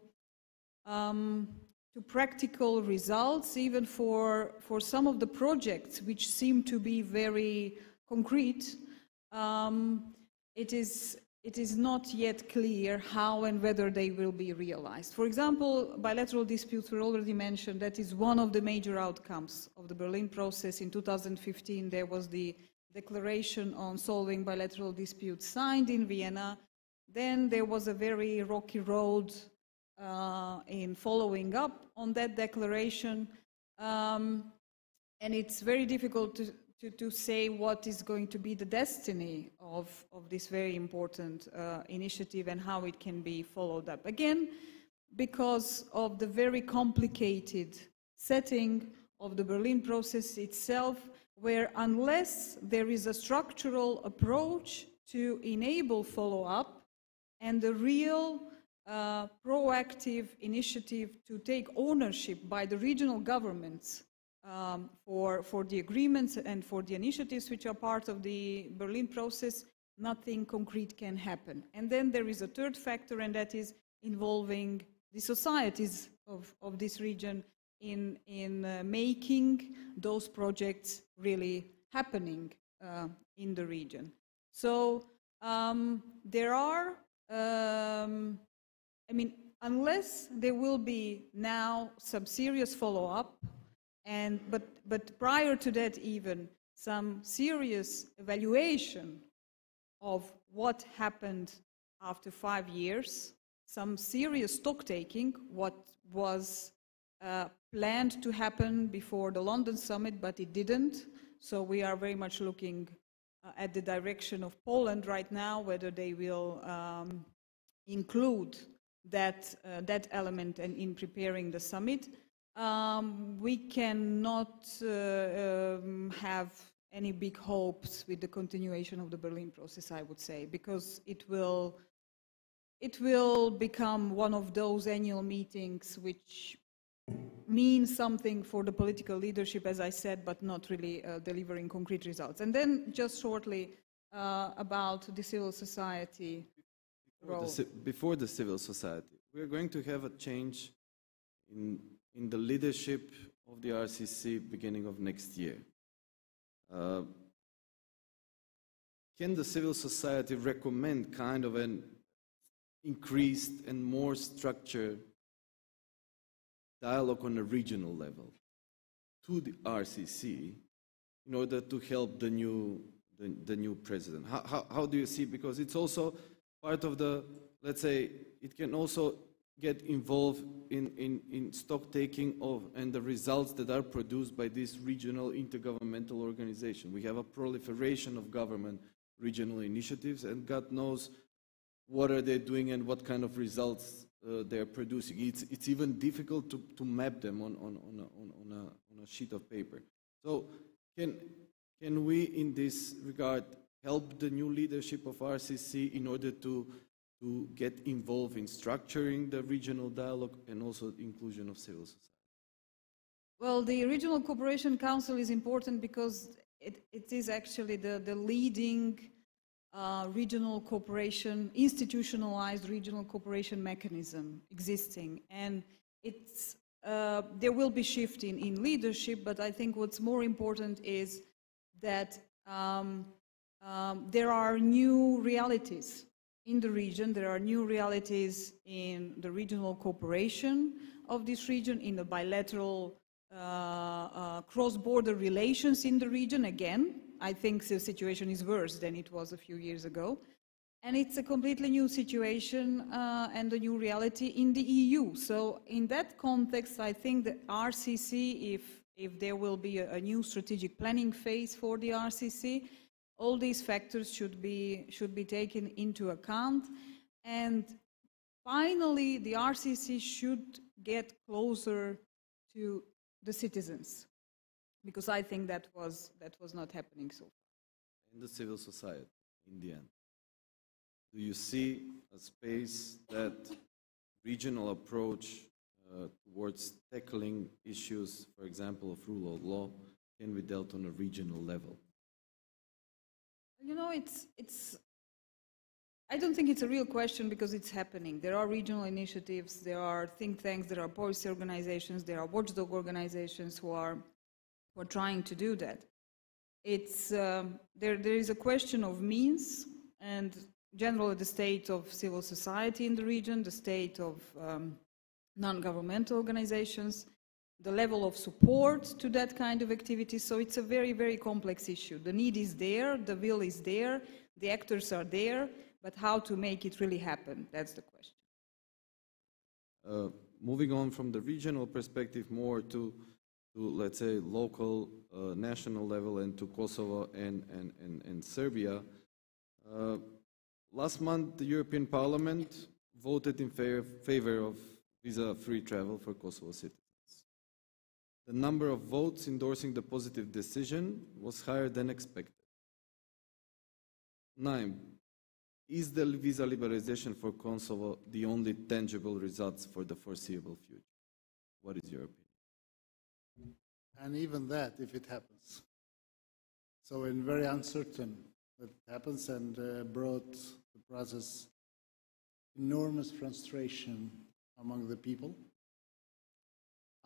practical results, even for some of the projects which seem to be very concrete, it is not yet clear how and whether they will be realized. For example, bilateral disputes were already mentioned. That is one of the major outcomes of the Berlin process. In 2015, there was the Declaration on Solving Bilateral Disputes signed in Vienna. Then there was a very rocky road in following up on that declaration, and it's very difficult to say what is going to be the destiny of this very important initiative and how it can be followed up. Again, because of the very complicated setting of the Berlin process itself, where unless there is a structural approach to enable follow-up and the real proactive initiative to take ownership by the regional governments for the agreements and for the initiatives which are part of the Berlin process, nothing concrete can happen. And then there is a third factor, and that is involving the societies of this region in making those projects really happening in the region. So there are I mean, unless there will be now some serious follow-up, but prior to that even some serious evaluation of what happened after 5 years, some serious stock-taking, what was planned to happen before the London summit, but it didn't. So we are very much looking at the direction of Poland right now, whether they will include that element in preparing the summit. We cannot have any big hopes with the continuation of the Berlin process, I would say, because it will become one of those annual meetings which mean something for the political leadership, as I said, but not really delivering concrete results. And then just shortly about the civil society role. Before the civil society, we're going to have a change in the leadership of the RCC beginning of next year. Can the civil society recommend kind of an increased and more structured dialogue on a regional level to the RCC in order to help the new president? How do you see? Because it's also part of the, let's say, it can also get involved in stock taking of and the results that are produced by this regional intergovernmental organization. We have a proliferation of government regional initiatives, and God knows what are they doing and what kind of results they're producing. It's even difficult to map them on a sheet of paper. So Can we, in this regard, help the new leadership of RCC in order to get involved in structuring the regional dialogue and also inclusion of civil society? Well, the Regional Cooperation Council is important because it is actually the leading regional cooperation, institutionalized regional cooperation mechanism existing. And it's, there will be shift in leadership, but I think what's more important is that there are new realities in the region. There are new realities in the regional cooperation of this region, in the bilateral cross-border relations in the region. Again, I think the situation is worse than it was a few years ago. And it's a completely new situation and a new reality in the EU. So in that context, I think the RCC, if there will be a new strategic planning phase for the RCC, all these factors should be taken into account. And finally, the RCC should get closer to the citizens, because I think that was not happening so far. In the civil society, in the end, do you see a space that regional approach towards tackling issues, for example, of rule of law, can be dealt on a regional level? You know, I don't think it's a real question because it's happening. There are regional initiatives, there are think tanks, there are policy organizations, there are watchdog organizations who are trying to do that. It's, there is a question of means and generally the state of civil society in the region, the state of non-governmental organizations, the level of support to that kind of activity. So it's a very, very complex issue. The need is there, the will is there, the actors are there, but how to make it really happen, that's the question. Moving on from the regional perspective more to let's say, local, national level and to Kosovo and Serbia, last month the European Parliament voted in favor of visa-free travel for Kosovo citizens. The number of votes endorsing the positive decision was higher than expected. 9. Is the visa liberalization for Kosovo the only tangible results for the foreseeable future? What is your opinion? And even that, if it happens. So in very uncertain that it happens, and brought the process enormous frustration among the people.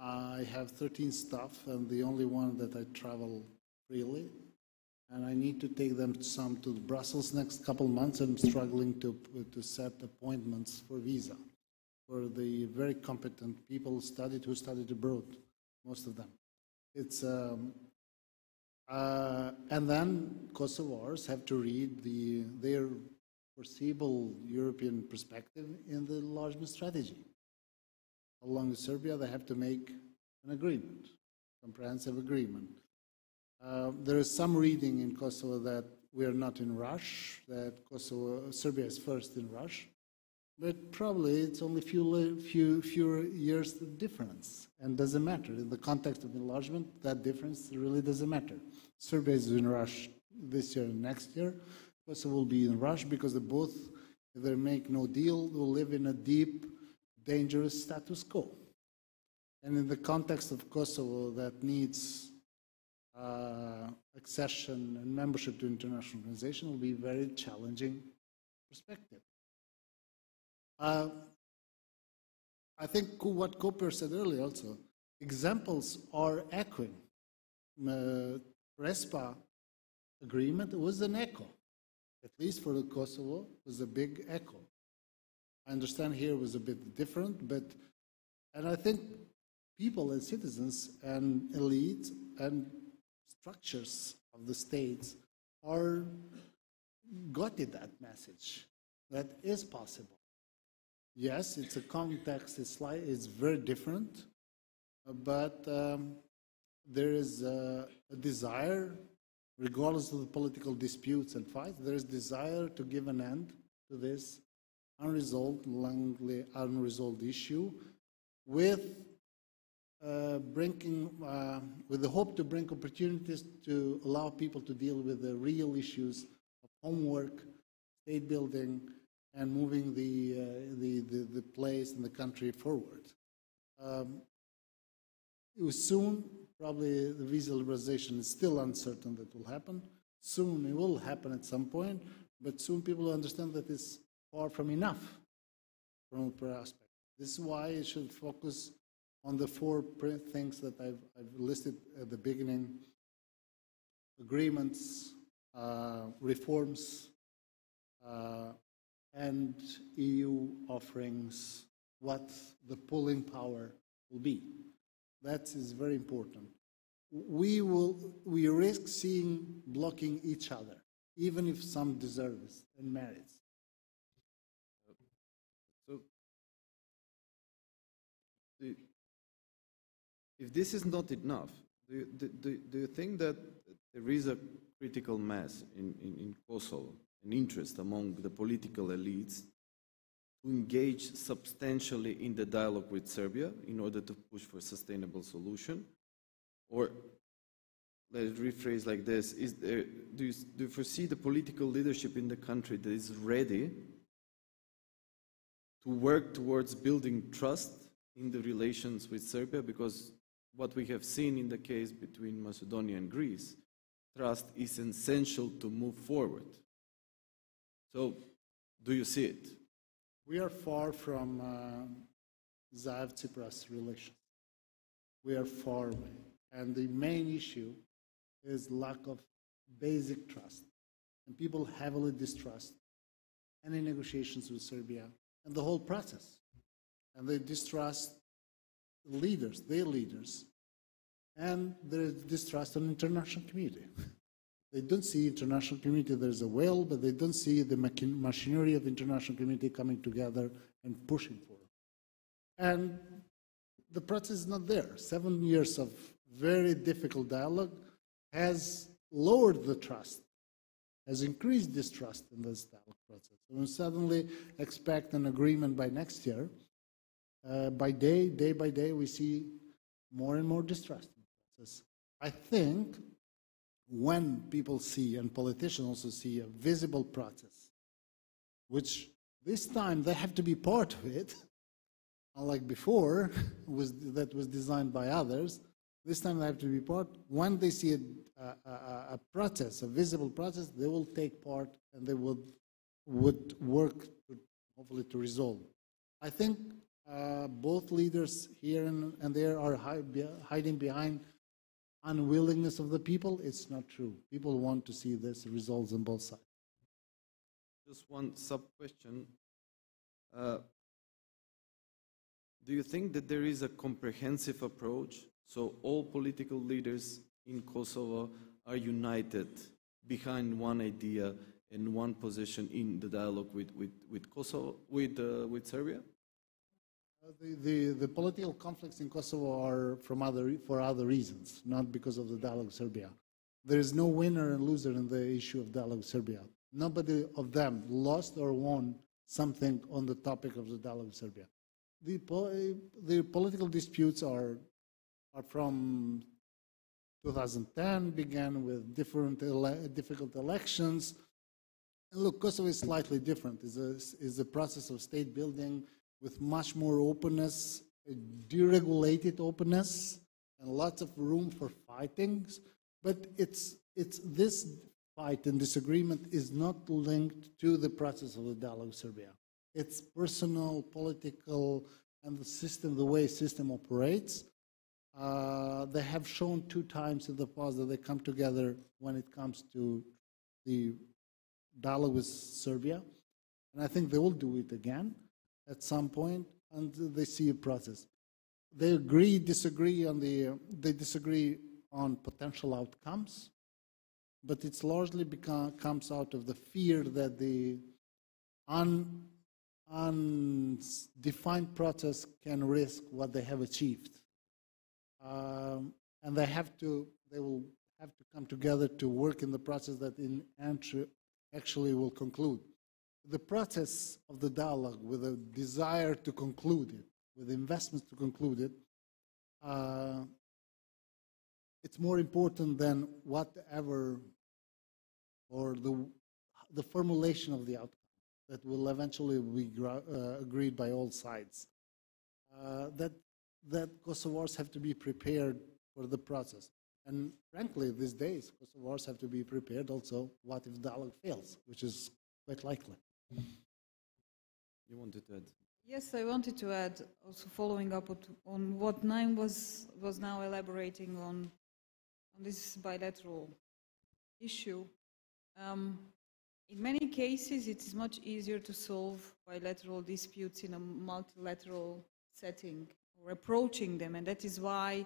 I have 13 staff, and the only one that I travel freely, and I need to take them some to Brussels next couple months. I'm struggling to set appointments for visa for the very competent people who studied abroad, most of them. It's and then Kosovars have to read their foreseeable European perspective in the enlargement strategy. Along with Serbia, they have to make an agreement, comprehensive agreement. There is some reading in Kosovo that we are not in rush, that Serbia is first in rush, but probably it's only fewer years difference, and doesn't matter. In the context of enlargement, that difference really doesn't matter. Serbia is in rush this year and next year. Kosovo will be in rush because they both, if they make no deal, will live in a deep, dangerous status quo. And in the context of Kosovo that needs accession and membership to international organization, will be a very challenging perspective. I think what Koper said earlier also, examples are echoing. RESPA agreement was an echo, at least for the Kosovo, was a big echo. I understand here was a bit different, and I think people and citizens and elite and structures of the states are got that message that is possible. Yes, it's a context, it's very different, but there is a desire, regardless of the political disputes and fights, there is desire to give an end to this unresolved, long unresolved issue with with the hope to bring opportunities to allow people to deal with the real issues of homework, state building, and moving the place and the country forward. It was soon, probably the visa liberalization is still uncertain that will happen. Soon it will happen at some point, but soon people will understand that it's far from enough from a aspect. This is why it should focus on the four things that I've listed at the beginning: agreements, reforms, and EU offerings, what the pulling power will be. That is very important. We risk seeing blocking each other, even if some deserves and merits. So, if this is not enough, do you think that there is a critical mass in Kosovo, an interest among the political elites to engage substantially in the dialogue with Serbia in order to push for a sustainable solution? Or, let's rephrase like this, do you foresee the political leadership in the country that is ready to work towards building trust in the relations with Serbia? Because what we have seen in the case between Macedonia and Greece, trust is essential to move forward. So, do you see it? We are far from Zaev-Tsipras relations. We are far away. And the main issue is lack of basic trust. And people heavily distrust any negotiations with Serbia and the whole process. And they distrust the leaders, their leaders. And there is distrust on the international community. They don't see international community, there's a will, but they don't see the machinery of international community coming together and pushing for it. And the process is not there. 7 years of very difficult dialogue has lowered the trust, has increased distrust in this dialogue process. And we suddenly expect an agreement by next year. Day by day, we see more and more distrust in the process. I think when people see, and politicians also see, a visible process, which this time they have to be part of it, unlike before, that was designed by others, this time they have to be part. When they see a process, a visible process, they will take part and they would work, hopefully, to resolve. I think both leaders here and there are hiding behind unwillingness of the people. It's not true. People want to see this resolved on both sides. Just one sub-question. Do you think that there is a comprehensive approach, so all political leaders in Kosovo are united behind one idea and one position in the dialogue with Kosovo, with Serbia? The political conflicts in Kosovo are for other reasons, not because of the dialogue with Serbia. There is no winner and loser in the issue of dialogue with Serbia. Nobody of them lost or won something on the topic of the dialogue with Serbia. The political disputes are from 2010, began with difficult elections. And look, Kosovo is slightly different. It's a process of state building with much more openness, deregulated openness, and lots of room for fighting. But it's this fight and disagreement is not linked to the process of the dialogue with Serbia. It's personal, political, and the way system operates. They have shown 2 times in the past that they come together when it comes to the dialogue with Serbia. And I think they will do it again at some point, and they see a process. They disagree on potential outcomes, but it's largely comes out of the fear that the undefined process can risk what they have achieved. And they will have to come together to work in the process that actually will conclude. The process of the dialogue with a desire to conclude it, with investments to conclude it, it's more important than whatever, or the formulation of the outcome that will eventually be agreed by all sides. That Kosovars have to be prepared for the process. And frankly, these days, Kosovars have to be prepared also, what if dialogue fails, which is quite likely. You wanted to add? Yes, I wanted to add, also following up on what Naim was now elaborating on this bilateral issue. In many cases, it is much easier to solve bilateral disputes in a multilateral setting or approaching them, and that is why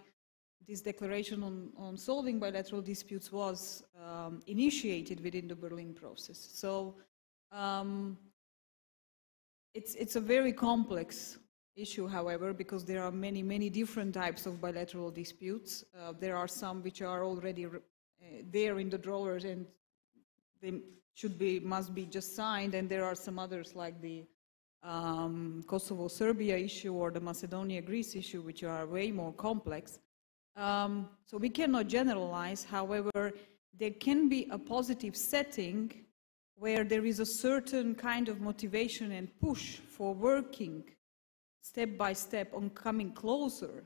this declaration on solving bilateral disputes was initiated within the Berlin process. So it's a very complex issue, however, because there are many, many different types of bilateral disputes. There are some which are already there in the drawers and they must be just signed, and there are some others like the Kosovo-Serbia issue or the Macedonia-Greece issue, which are way more complex. So we cannot generalize. However, there can be a positive setting where there is a certain kind of motivation and push for working step by step on coming closer.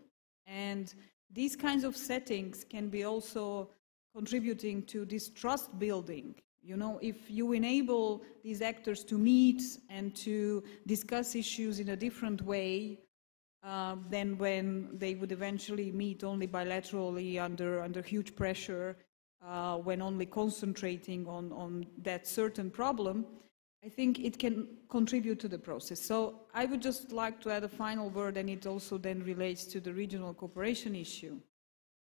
And these kinds of settings can be also contributing to this trust building. You know, if you enable these actors to meet and to discuss issues in a different way than when they would eventually meet only bilaterally under huge pressure, when only concentrating on that certain problem, I think it can contribute to the process. So I would just like to add a final word, and it also then relates to the regional cooperation issue,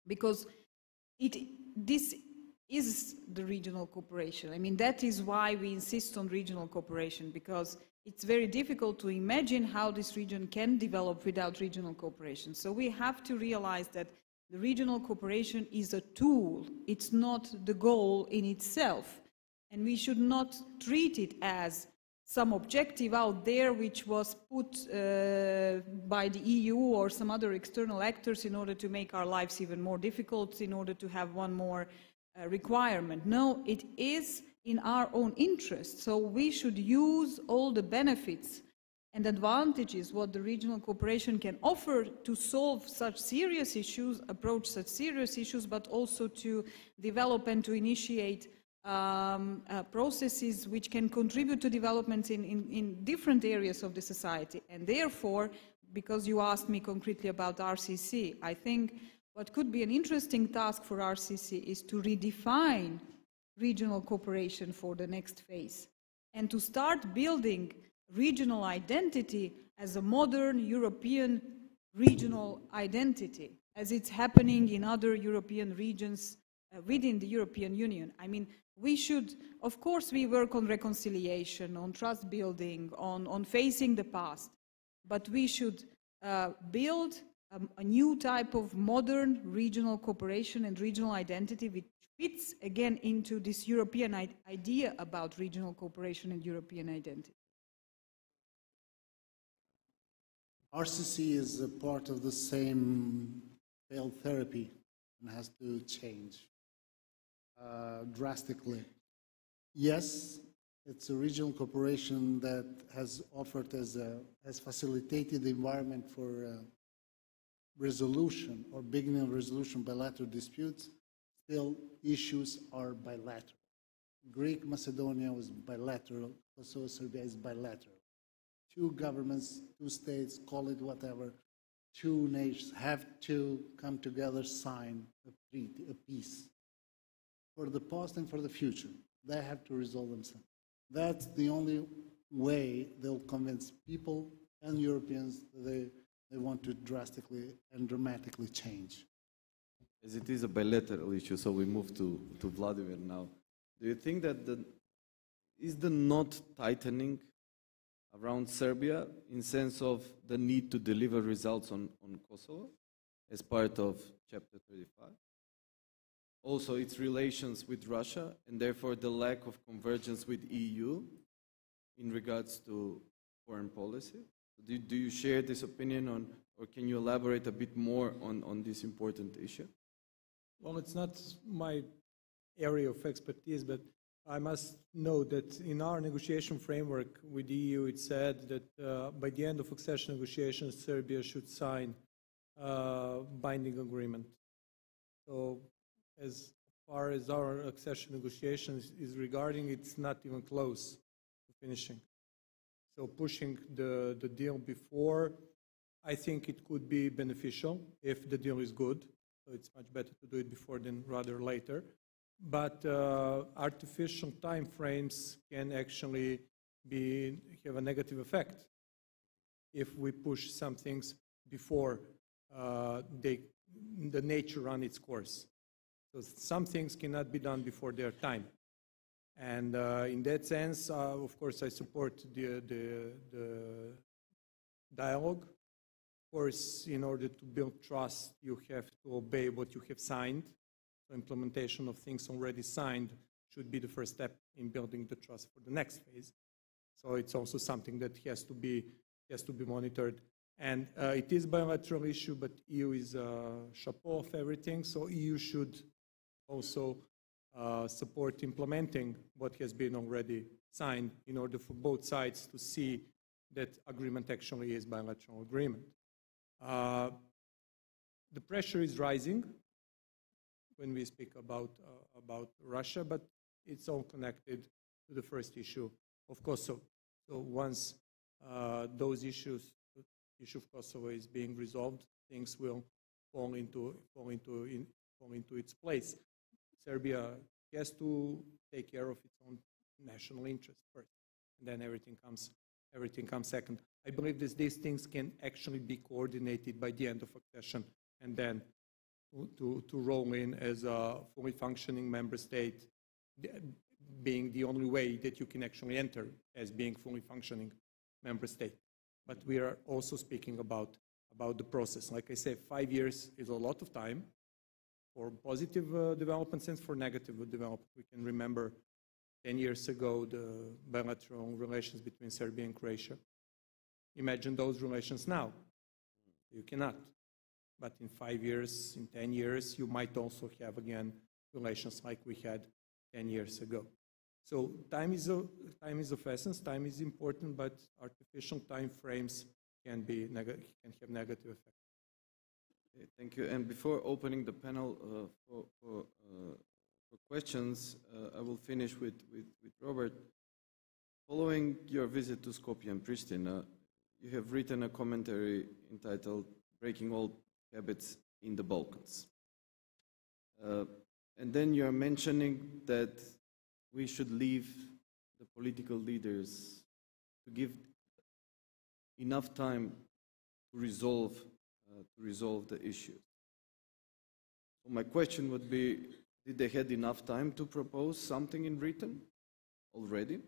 because this is the regional cooperation. I mean, that is why we insist on regional cooperation, because it's very difficult to imagine how this region can develop without regional cooperation. So we have to realize that the regional cooperation is a tool. It's not the goal in itself. And we should not treat it as some objective out there which was put by the EU or some other external actors in order to make our lives even more difficult, in order to have one more requirement. No, it is in our own interest. So we should use all the benefits and advantages what the regional cooperation can offer to solve such serious issues, approach such serious issues, but also to develop and to initiate processes which can contribute to developments in different areas of the society. And therefore, because you asked me concretely about RCC, I think what could be an interesting task for RCC is to redefine regional cooperation for the next phase and to start building regional identity as a modern European regional identity, as it's happening in other European regions within the European Union. I mean, we should, of course, we work on reconciliation, on trust building, on facing the past, but we should build a new type of modern regional cooperation and regional identity which fits again into this European idea about regional cooperation and European identity. RCC is a part of the same failed therapy and has to change drastically. Yes, it's a regional cooperation that has offered has facilitated the environment for resolution or beginning of resolution bilateral disputes. Still, issues are bilateral. Greek Macedonia was bilateral, Kosovo Serbia is bilateral. Two governments, two states, call it whatever, two nations have to come together, sign a treaty, a peace. For the past and for the future, they have to resolve themselves. That's the only way they'll convince people and Europeans that they want to drastically and dramatically change. As it is a bilateral issue, so we move to Vladimir now. Do you think that is the knot tightening around Serbia in sense of the need to deliver results on Kosovo as part of Chapter 35? Also, its relations with Russia, and therefore the lack of convergence with EU in regards to foreign policy? Do you share this opinion on, or can you elaborate a bit more on this important issue? Well, it's not my area of expertise, but I must note that in our negotiation framework with the EU, it said that by the end of accession negotiations, Serbia should sign a binding agreement. So as far as our accession negotiations is regarding, it's not even close to finishing. So pushing the deal before, I think it could be beneficial if the deal is good. So it's much better to do it before than rather later. But artificial time frames can actually have a negative effect if we push some things before the nature run its course. So some things cannot be done before their time. And in that sense, of course, I support the dialogue. Of course, in order to build trust, you have to obey what you have signed. So implementation of things already signed should be the first step in building the trust for the next phase. So it's also something that has to be monitored. And it is a bilateral issue, but EU is a chapeau of everything. So EU should also support implementing what has been already signed in order for both sides to see that agreement actually is bilateral agreement. The pressure is rising when we speak about Russia, but it's all connected to the first issue of Kosovo. So once those issues, the issue of Kosovo is being resolved, things will fall into its place. Serbia has to take care of its own national interest first, and then everything comes second. I believe that these things can actually be coordinated by the end of accession, and then to roll in as a fully functioning member state, being the only way that you can actually enter as being fully functioning member state. But we are also speaking about the process. Like I said, 5 years is a lot of time for positive developments and for negative development. We can remember 10 years ago the bilateral relations between Serbia and Croatia. Imagine those relations now. You cannot. But in 5 years, in 10 years, you might also have, again, relations like we had 10 years ago. So time is of essence, time is important, but artificial time frames can have negative effects. Okay, thank you. And before opening the panel for questions, I will finish with Robert. Following your visit to Skopje and Pristina, you have written a commentary entitled "Breaking Old Habits in the Balkans." And then you are mentioning that we should leave the political leaders to give enough time to resolve the issues. So my question would be, did they had enough time to propose something in written already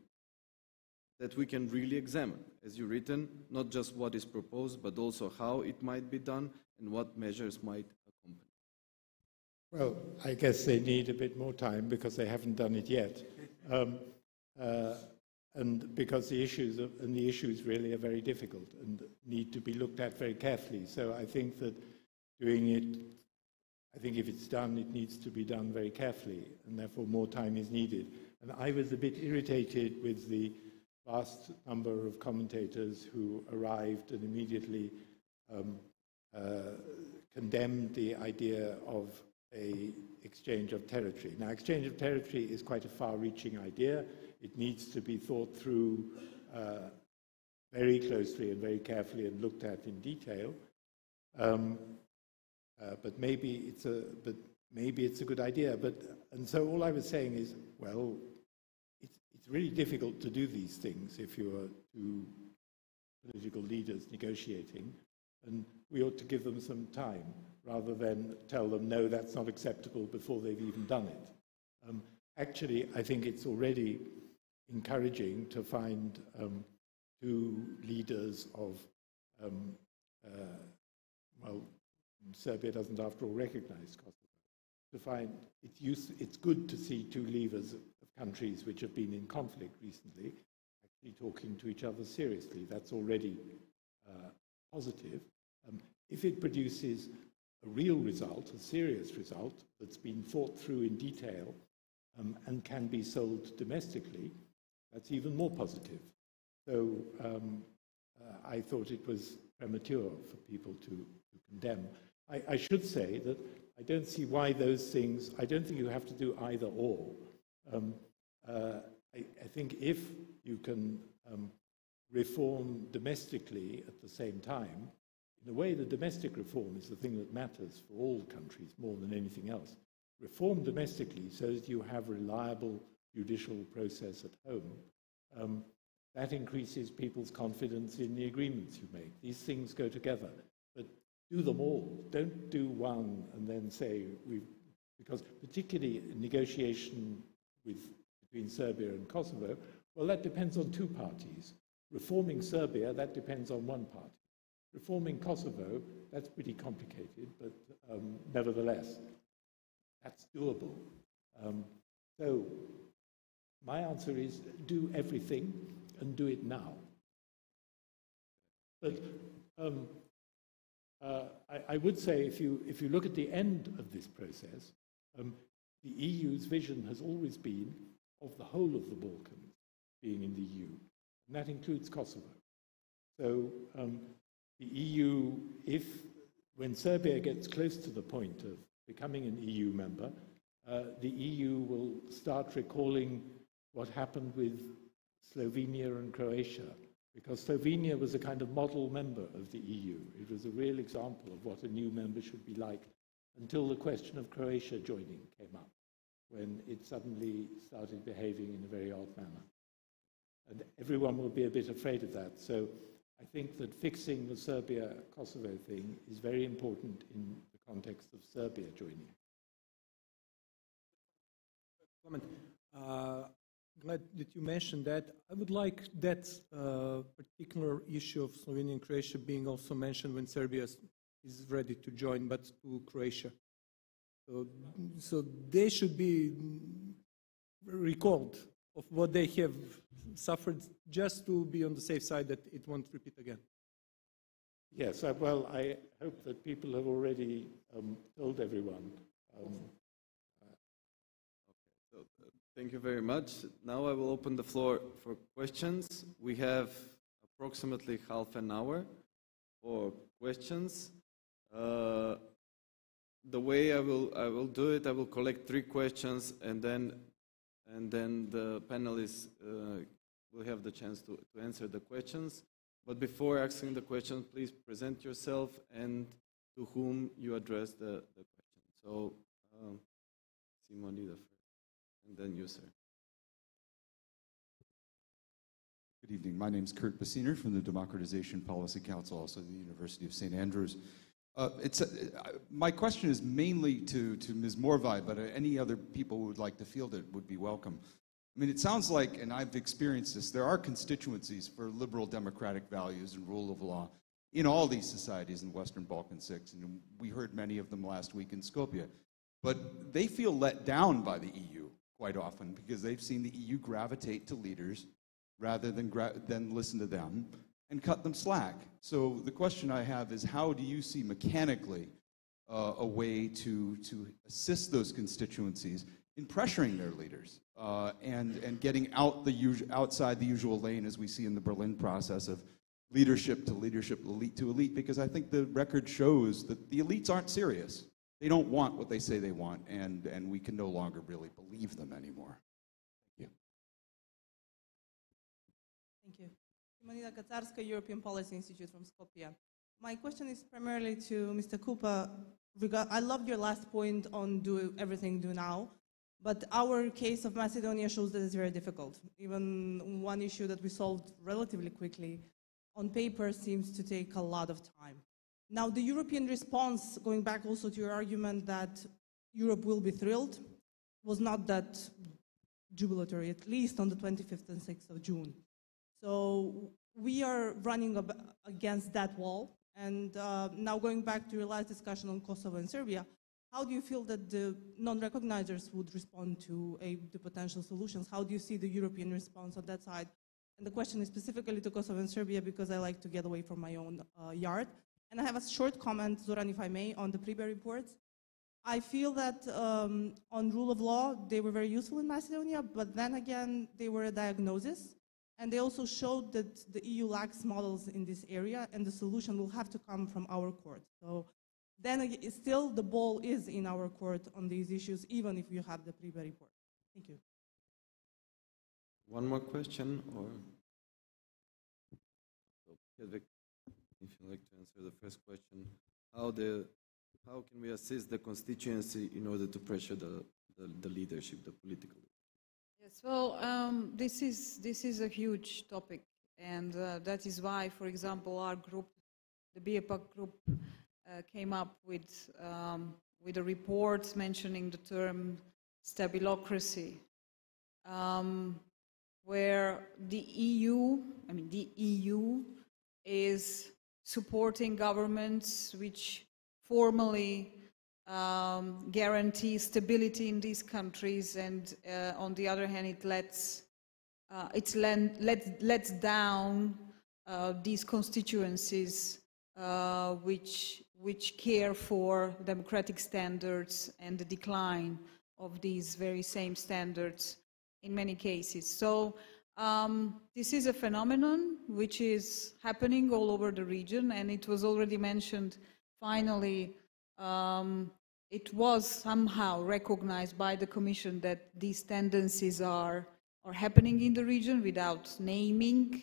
that we can really examine, as you written, not just what is proposed, but also how it might be done and what measures might accompany? Well, I guess they need a bit more time because they haven't done it yet. And because the issues really are very difficult and need to be looked at very carefully. So I think that if it's done, it needs to be done very carefully, and therefore more time is needed. And I was a bit irritated with the vast number of commentators who arrived and immediately condemned the idea of an exchange of territory. Now, exchange of territory is quite a far-reaching idea. It needs to be thought through very closely and very carefully and looked at in detail. But maybe it's a good idea. And so all I was saying is, well, it's really difficult to do these things if you are two political leaders negotiating, and we ought to give them some time rather than tell them, no, that's not acceptable before they've even done it. Actually, I think it's already encouraging to find two leaders of, well, Serbia doesn't after all recognize Kosovo, to find it's good to see two leaders of countries which have been in conflict recently actually talking to each other seriously. That's already positive. If it produces a real result, a serious result, that's been thought through in detail and can be sold domestically, that's even more positive. So I thought it was premature for people to condemn. I should say that I don't see why those things, I don't think you have to do either or. I think if you can reform domestically at the same time, in a way the domestic reform is the thing that matters for all countries more than anything else. Reform domestically so that you have reliable judicial process at home. That increases people's confidence in the agreements you make. These things go together, but do them all. Don't do one and then say, because particularly negotiation between Serbia and Kosovo, well, that depends on two parties. Reforming Serbia, that depends on one party. Reforming Kosovo, that's pretty complicated, but nevertheless, that's doable. So my answer is do everything and do it now. But I would say if you look at the end of this process, the EU's vision has always been of the whole of the Balkans being in the EU, and that includes Kosovo. So the EU, when Serbia gets close to the point of becoming an EU member, the EU will start recalling what happened with Slovenia and Croatia, because Slovenia was a kind of model member of the EU. It was a real example of what a new member should be like until the question of Croatia joining came up, when it suddenly started behaving in a very odd manner. And everyone will be a bit afraid of that. So I think that fixing the Serbia-Kosovo thing is very important in the context of Serbia joining. Comment. Glad that you mentioned that. I would like that particular issue of Slovenia and Croatia being also mentioned when Serbia is ready to join, but to Croatia. So they should be recalled of what they have suffered, just to be on the safe side that it won't repeat again. Yes, well, I hope that people have already told everyone. Thank you very much. Now I will open the floor for questions. We have approximately half an hour for questions. The way I will do it, I will collect 3 questions, and then the panelists will have the chance to answer the questions. But before asking the question, please present yourself and to whom you address the question. So, Simonida first. And then you, sir. Good evening. My name is Kurt Bassiner from the Democratization Policy Council, also the University of St. Andrews. My question is mainly to Ms. Morvai, but any other people who would like to field it would be welcome. I mean, it sounds like, and I've experienced this, there are constituencies for liberal democratic values and rule of law in all these societies in Western Balkan 6, and we heard many of them last week in Skopje. But they feel let down by the EU quite often because they've seen the EU gravitate to leaders rather than listen to them and cut them slack. So the question I have is, how do you see mechanically a way to assist those constituencies in pressuring their leaders and getting outside the usual lane, as we see in the Berlin process of leadership to leadership, elite to elite? Because I think the record shows that the elites aren't serious. They don't want what they say they want, and we can no longer really believe them anymore. Thank you. Thank you. Simonida Kacarska, European Policy Institute from Skopje. My question is primarily to Mr. Kupa. I loved your last point on do everything, do now, but our case of Macedonia shows that it's very difficult. Even one issue that we solved relatively quickly on paper seems to take a lot of time. Now, the European response, going back also to your argument that Europe will be thrilled, was not that jubilatory, at least on the 25th and 6th of June. So we are running against that wall. And now going back to your last discussion on Kosovo and Serbia, how do you feel that the non-recognizers would respond to the potential solutions? How do you see the European response on that side? And the question is specifically to Kosovo and Serbia because I like to get away from my own yard. And I have a short comment, Zoran, if I may, on the Pribe reports. I feel that on rule of law, they were very useful in Macedonia, but then again, they were a diagnosis. And they also showed that the EU lacks models in this area, and the solution will have to come from our court. So then still the ball is in our court on these issues, even if you have the Pribe report. Thank you. One more question, or Hedvig, if you'd like to answer the first question, how can we assist the constituency in order to pressure the leadership, the political leadership? Yes, well, this is a huge topic, and that is why, for example, our group, the BIEPAC group, came up with a report mentioning the term stabilocracy, where the EU is supporting governments which formally guarantee stability in these countries, and on the other hand, it lets down these constituencies which care for democratic standards and the decline of these very same standards in many cases. So this is a phenomenon which is happening all over the region, and it was already mentioned, finally, it was somehow recognized by the Commission that these tendencies are happening in the region without naming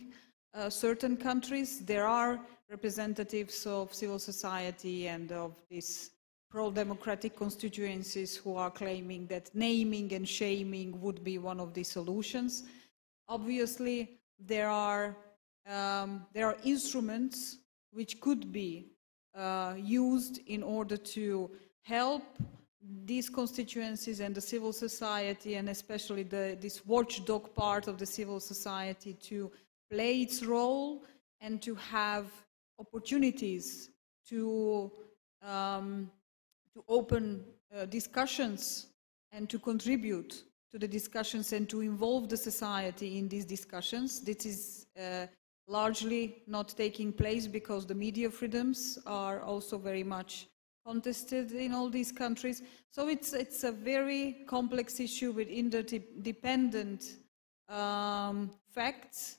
certain countries. There are representatives of civil society and of these pro-democratic constituencies who are claiming that naming and shaming would be one of the solutions. Obviously, there are instruments which could be used in order to help these constituencies and the civil society, and especially this watchdog part of the civil society, to play its role and to have opportunities to open discussions and to contribute to the discussions and to involve the society in these discussions. This is largely not taking place because the media freedoms are also very much contested in all these countries. So it's a very complex issue with interdependent facts.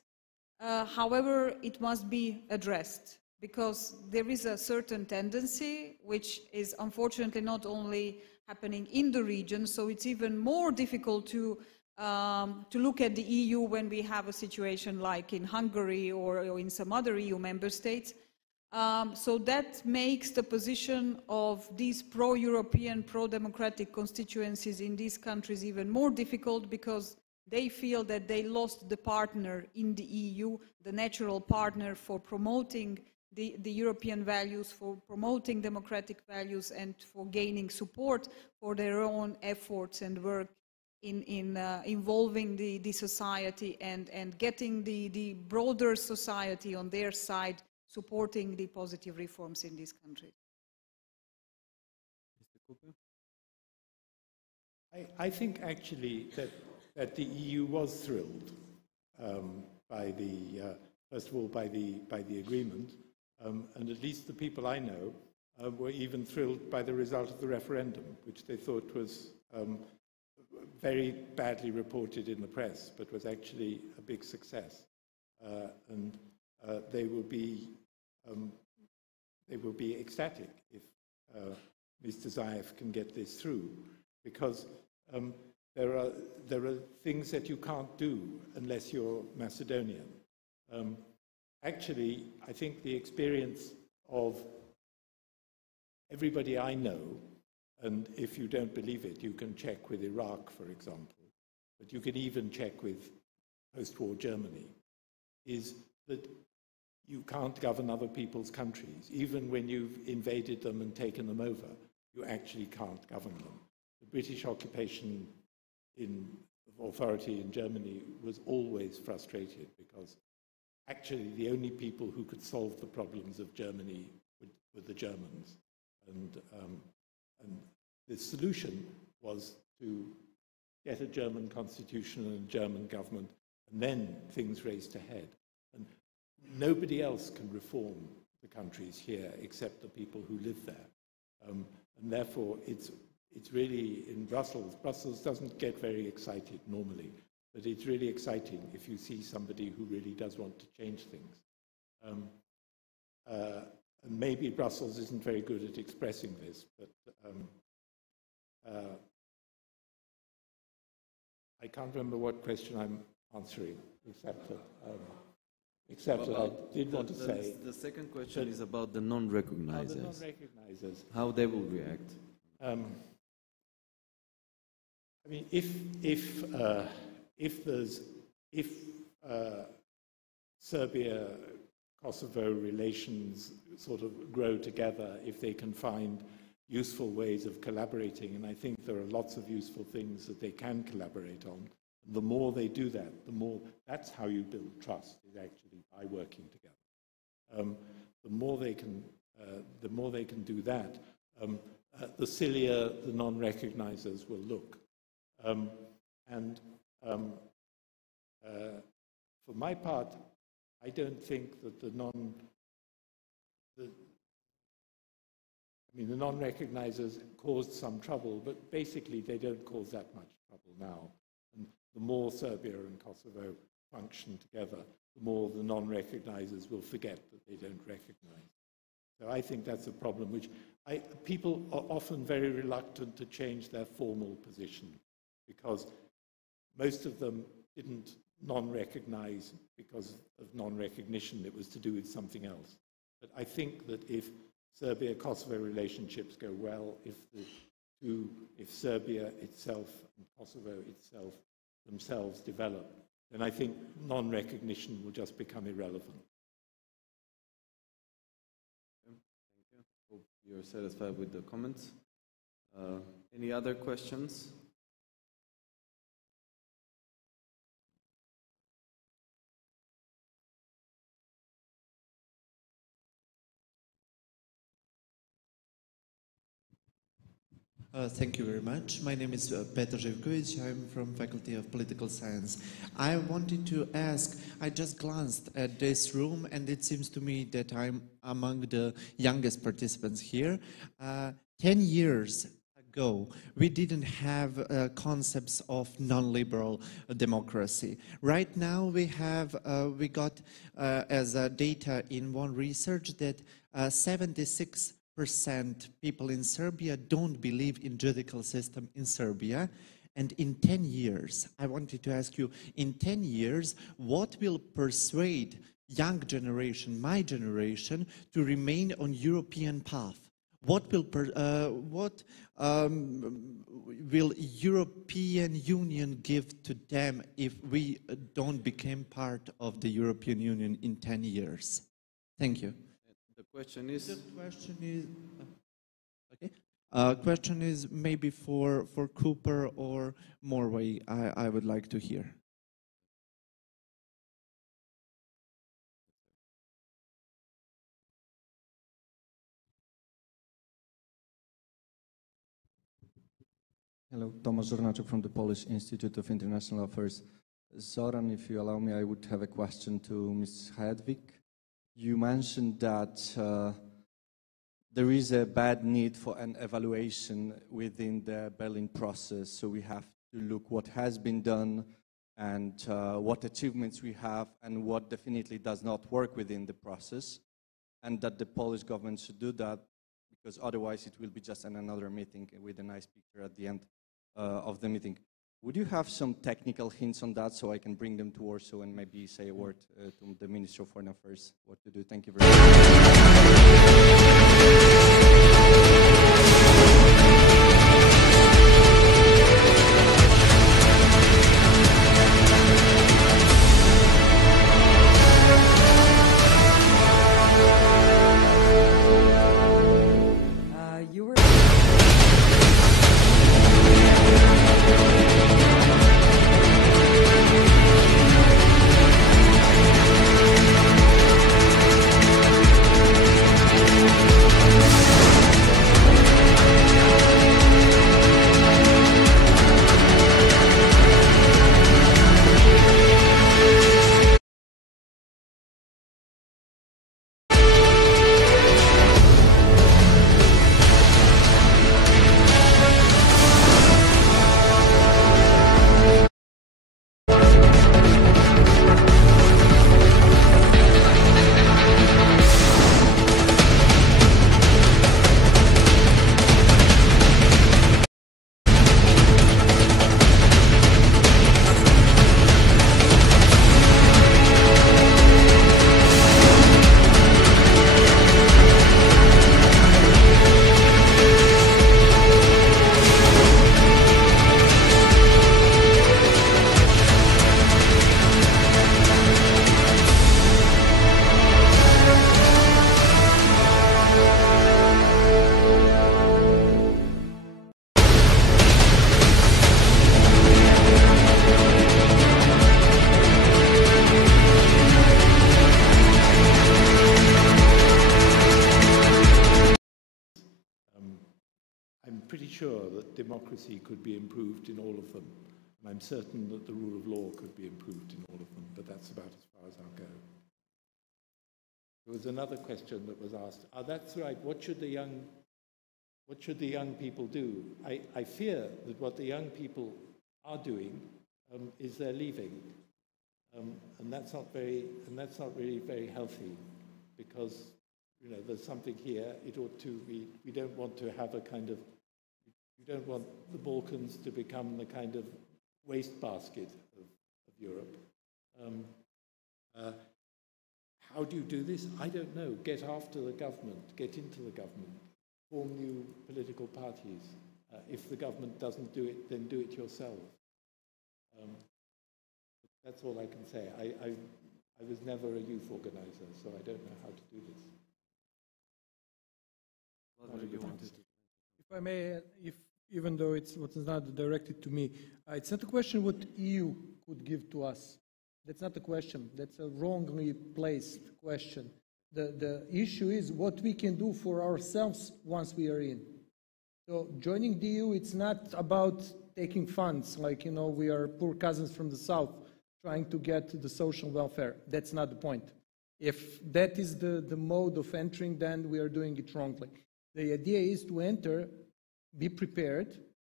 However, it must be addressed, because there is a certain tendency which is unfortunately not only happening in the region, so it's even more difficult to look at the EU when we have a situation like in Hungary or in some other EU member states. So that makes the position of these pro-European, pro-democratic constituencies in these countries even more difficult, because they feel that they lost the partner in the EU, the natural partner for promoting the European values, for promoting democratic values, and for gaining support for their own efforts and work in involving the society and getting the broader society on their side, supporting the positive reforms in these countries. Mr. Cooper? I think actually that the EU was thrilled by the, first of all, by the agreement, and at least the people I know were even thrilled by the result of the referendum, which they thought was very badly reported in the press, but was actually a big success. And they will be ecstatic if Mr. Zaev can get this through, because there are things that you can't do unless you're Macedonian. Actually, I think the experience of everybody I know, and if you don't believe it, you can check with Iraq, for example, but you can even check with post-war Germany, is that you can't govern other people's countries. Even when you've invaded them and taken them over, you actually can't govern them. The British occupation in authority in Germany was always frustrated, because actually the only people who could solve the problems of Germany were the Germans. And the solution was to get a German constitution and a German government and then things raced ahead. And nobody else can reform the countries here except the people who live there. And therefore, it's really in Brussels. Brussels doesn't get very excited normally, but it's really exciting if you see somebody who really does want to change things. And maybe Brussels isn't very good at expressing this, but I can't remember what question I'm answering, except that I did want to say... The second question is about the non-recognizers. The non-recognizers. How they will react. I mean, if Serbia-Kosovo relations sort of grow together, if they can find useful ways of collaborating, and I think there are lots of useful things that they can collaborate on. The more they do that, that's how you build trust, is actually by working together. The more they can do that, the sillier the non-recognizers will look. For my part, I don't think that the non-recognizers caused some trouble, but basically they don't cause that much trouble now. And the more Serbia and Kosovo function together, the more the non-recognizers will forget that they don't recognize. So I think that's a problem which people are often very reluctant to change their formal position because most of them didn't non-recognize because of non-recognition. It was to do with something else. But I think that if Serbia-Kosovo relationships go well, if Serbia itself and Kosovo itself themselves develop, then I think non-recognition will just become irrelevant. Thank you. Hope you're satisfied with the comments. Any other questions? Thank you very much. My name is Petar Živković. I'm from Faculty of Political Science. I wanted to ask, I just glanced at this room and it seems to me that I'm among the youngest participants here. 10 years ago, we didn't have concepts of non-liberal democracy. Right now we got as data in one research that 76% people in Serbia don't believe in judicial system in Serbia. And in 10 years, I wanted to ask you, in 10 years, what will persuade young generation, my generation, to remain on European path? What will European Union give to them if we don't become part of the European Union in 10 years? Thank you. The question is... The question is... okay. Question is maybe for Cooper or Morway, I would like to hear. Hello, Tomasz Zornaczuk from the Polish Institute of International Affairs. Zoran, if you allow me, I would have a question to Ms. Hedvig. You mentioned that there is a bad need for an evaluation within the Berlin process, so we have to look what has been done and what achievements we have and what definitely does not work within the process, and that the Polish government should do that because otherwise it will be just another meeting with a nice picture at the end of the meeting. Would you have some technical hints on that so I can bring them to Warsaw and maybe say a word to the Minister of Foreign Affairs what to do? Thank you very pretty sure that democracy could be improved in all of them. And I'm certain that the rule of law could be improved in all of them, but that's about as far as I'll go. There was another question that was asked. That's right. What should the young people do? I fear that what the young people are doing is they're leaving, and that's not really very healthy, because there's something here. It ought to be. We don't want to have a kind of. We don't want the Balkans to become the kind of wastebasket of Europe. How do you do this? I don't know. Get after the government. Get into the government. Form new political parties. If the government doesn't do it, then do it yourself. That's all I can say. I was never a youth organizer, so I don't know how to do this. If I may, even though it's not directed to me, it's not a question what EU could give to us. That's not a question. That's a wrongly placed question. The issue is what we can do for ourselves once we are in. So joining the EU, it's not about taking funds, like, we are poor cousins from the south trying to get the social welfare. That's not the point. If that is the mode of entering, then we are doing it wrongly. The idea is to enter, be prepared,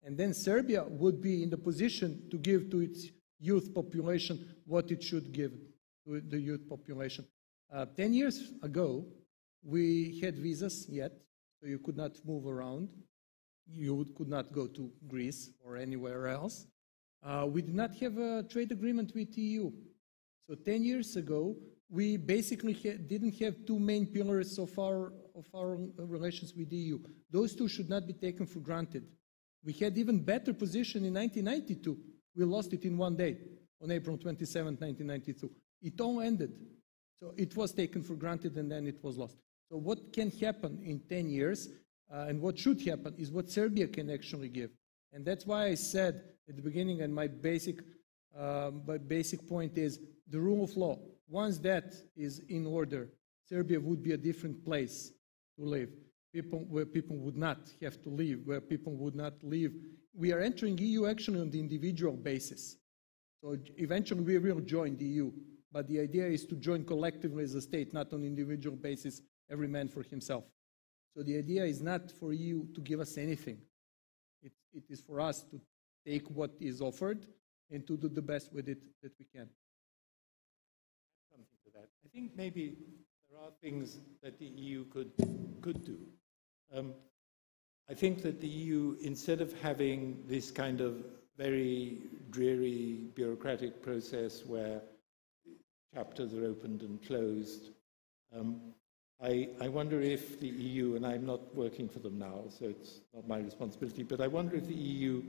and then Serbia would be in the position to give to its youth population what it should give to the youth population. 10 years ago, we had visas yet, so you could not move around. You could not go to Greece or anywhere else. We did not have a trade agreement with the EU. So 10 years ago, we basically didn't have two main pillars of our relations with the EU. Those two should not be taken for granted. We had even better position in 1992. We lost it in one day, on April 27, 1992. It all ended. So it was taken for granted and then it was lost. So what can happen in 10 years and what should happen is what Serbia can actually give. And that's why I said at the beginning, and my basic point is the rule of law. Once that is in order, Serbia would be a different place to live. Where people would not have to leave, where people would not leave. We are entering EU actually on the individual basis. So eventually we will join the EU, but the idea is to join collectively as a state, not on individual basis, every man for himself. So the idea is not for EU to give us anything. It is for us to take what is offered and to do the best with it that we can. Something to that. I think maybe there are things that the EU could do. I think that the EU, instead of having this kind of very dreary bureaucratic process where chapters are opened and closed, I wonder if the EU, and I'm not working for them now, so it's not my responsibility, but I wonder if the EU,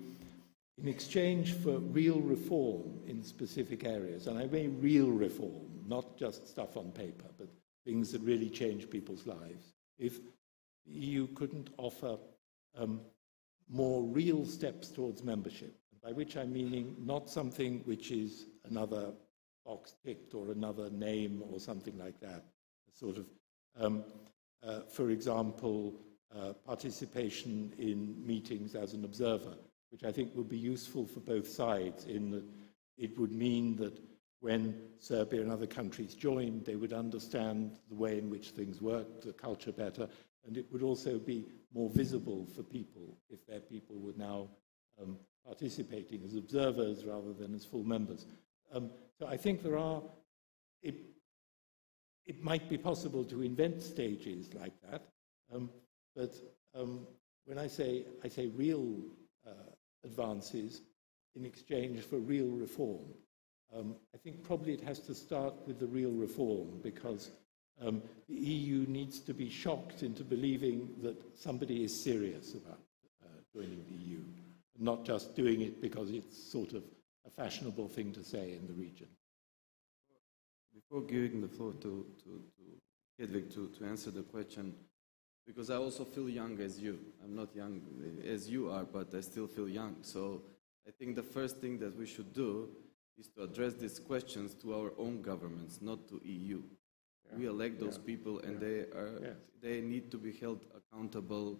in exchange for real reform in specific areas, and I mean real reform, not just stuff on paper, but things that really change people's lives, if the EU couldn't offer more real steps towards membership, by which I'm meaning not something which is another box ticked or another name or something like that, sort of, for example, participation in meetings as an observer, which I think would be useful for both sides in that it would mean that when Serbia and other countries joined, they would understand the way in which things work, the culture better, and it would also be more visible for people if their people were now participating as observers rather than as full members. So I think there are, it might be possible to invent stages like that, but when I say real advances in exchange for real reform, I think probably it has to start with the real reform, because the EU needs to be shocked into believing that somebody is serious about joining the EU, not just doing it because it's sort of a fashionable thing to say in the region. Before giving the floor to Hedvig to answer the question, because I also feel young as you. I'm not young as you are, but I still feel young. So I think the first thing that we should do is to address these questions to our own governments, not to EU. Yeah. We elect those people, and they need to be held accountable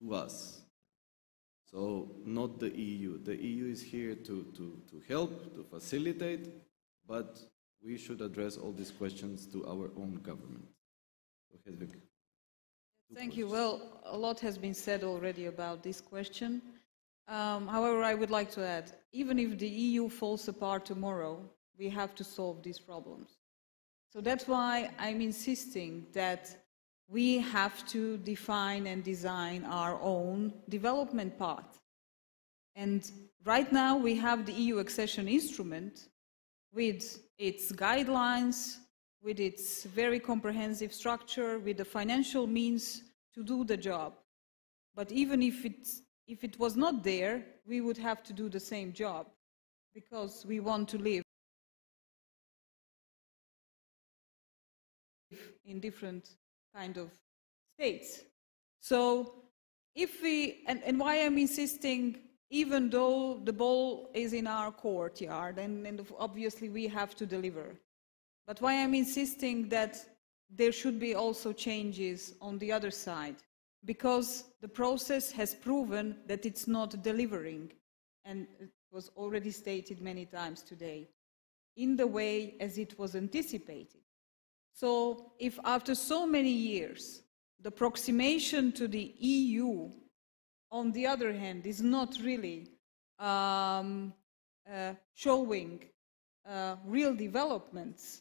to us. So not the EU. The EU is here to help, to facilitate, but we should address all these questions to our own government. So Hedvig. Thank you. Well, a lot has been said already about this question. However, I would like to add, even if the EU falls apart tomorrow, we have to solve these problems. So that's why I'm insisting that we have to define and design our own development path. And right now we have the EU accession instrument with its guidelines, with its very comprehensive structure, with the financial means to do the job. But even if it was not there, we would have to do the same job because we want to live in different kind of states. So if we, and why I'm insisting, even though the ball is in our courtyard, and obviously we have to deliver, but why I'm insisting that there should be also changes on the other side, because the process has proven that it's not delivering, and it was already stated many times today, in the way as it was anticipated. So if after so many years, the approximation to the EU, on the other hand, is not really showing real developments,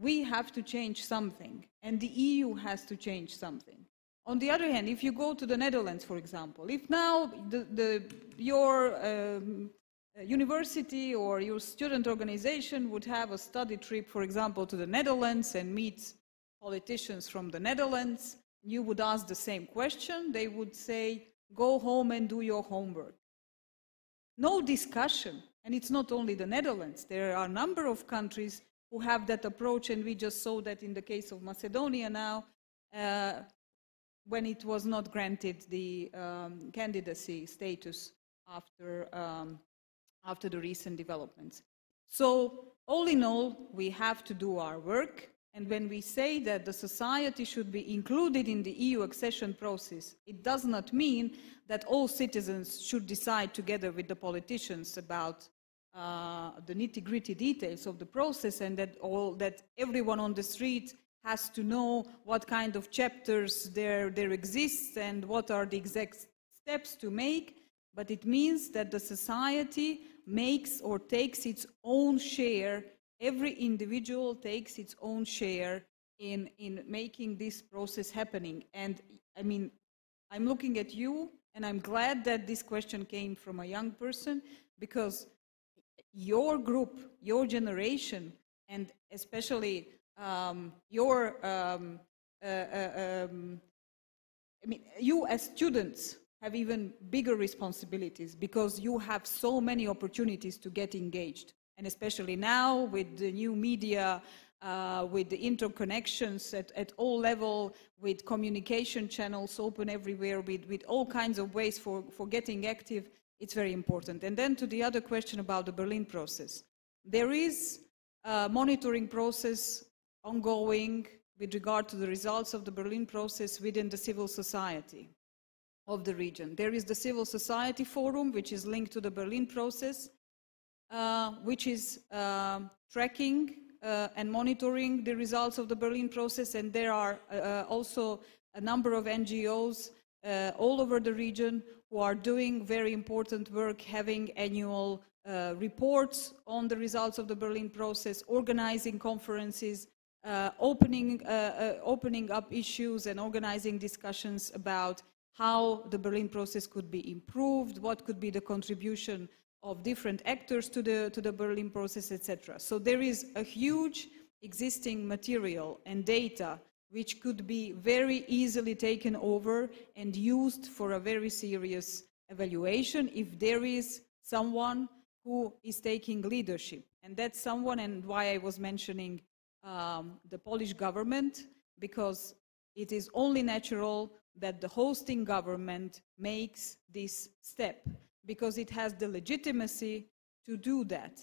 we have to change something, and the EU has to change something. On the other hand, if you go to the Netherlands, for example, if now your university or your student organization would have a study trip, for example, to the Netherlands and meet politicians from the Netherlands, you would ask the same question. They would say, go home and do your homework. No discussion. And it's not only the Netherlands. There are a number of countries who have that approach, and we just saw that in the case of Macedonia now, when it was not granted the candidacy status after the recent developments. So all in all, we have to do our work. And when we say that the society should be included in the EU accession process, it does not mean that all citizens should decide together with the politicians about the nitty-gritty details of the process, and that everyone on the street has to know what kind of chapters there exists and what are the exact steps to make. But it means that the society makes or takes its own share. Every individual takes its own share in making this process happening. And I mean, I'm looking at you, and I'm glad that this question came from a young person, because your group, your generation, and especially you as students have even bigger responsibilities, because you have so many opportunities to get engaged. And especially now with the new media, with the interconnections at all levels, with communication channels open everywhere, with all kinds of ways for getting active, it's very important. And then to the other question about the Berlin process. There is a monitoring process ongoing with regard to the results of the Berlin process within the civil society of the region. There is the Civil Society Forum, which is linked to the Berlin process, which is tracking and monitoring the results of the Berlin process, and there are also a number of NGOs all over the region who are doing very important work, having annual reports on the results of the Berlin process, organizing conferences, opening up issues and organizing discussions about how the Berlin process could be improved, what could be the contribution of different actors to the Berlin process, etc. So there is a huge existing material and data which could be very easily taken over and used for a very serious evaluation if there is someone who is taking leadership. And that's someone, and why I was mentioning the Polish government, because it is only natural that the hosting government makes this step, because it has the legitimacy to do that.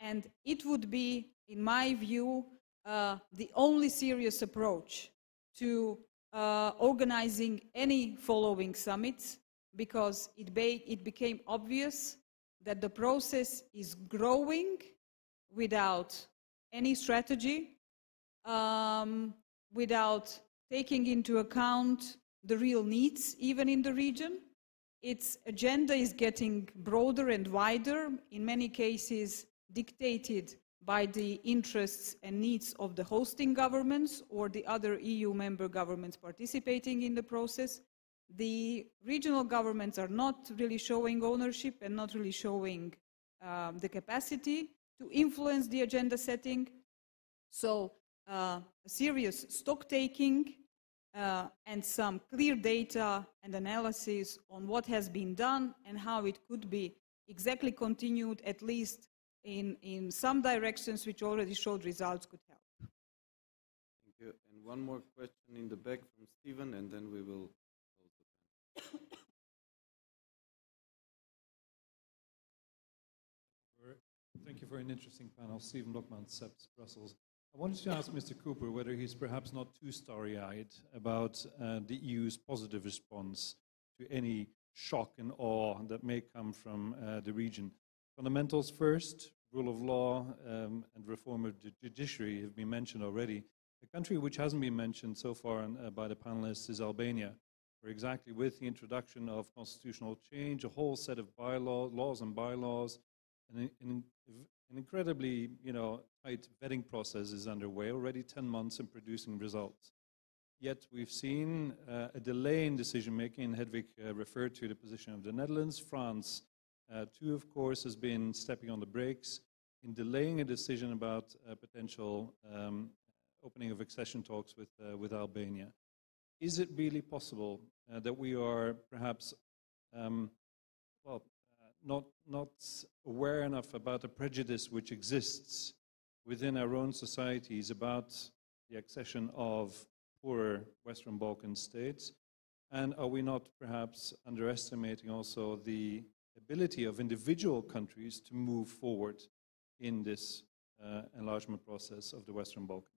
And it would be, in my view, the only serious approach to organizing any following summits, because it became obvious that the process is growing without any strategy, without taking into account the real needs even in the region. Its agenda is getting broader and wider, in many cases dictated by the interests and needs of the hosting governments or the other EU member governments participating in the process. The regional governments are not really showing ownership and not really showing the capacity to influence the agenda setting. So serious stock taking and some clear data and analysis on what has been done and how it could be exactly continued, at least in some directions which already showed results, could help. Thank you. And one more question in the back from Stephen, and then we will close the panel. Thank you for an interesting panel. Stephen Lokman, SEPS, Brussels. I wanted to ask Mr. Cooper whether he's perhaps not too starry-eyed about the EU's positive response to any shock and awe that may come from the region. Fundamentals first, rule of law and reform of the judiciary have been mentioned already. A country which hasn't been mentioned so far by the panelists is Albania, where exactly with the introduction of constitutional change, a whole set of laws and bylaws, and an incredibly tight vetting process is underway, already 10 months in producing results. Yet we've seen a delay in decision-making, and Hedvig referred to the position of the Netherlands. France, too, of course, has been stepping on the brakes in delaying a decision about potential opening of accession talks with Albania. Is it really possible that we are perhaps, not aware enough about the prejudice which exists within our own societies about the accession of poorer Western Balkan states? And are we not perhaps underestimating also the ability of individual countries to move forward in this enlargement process of the Western Balkans?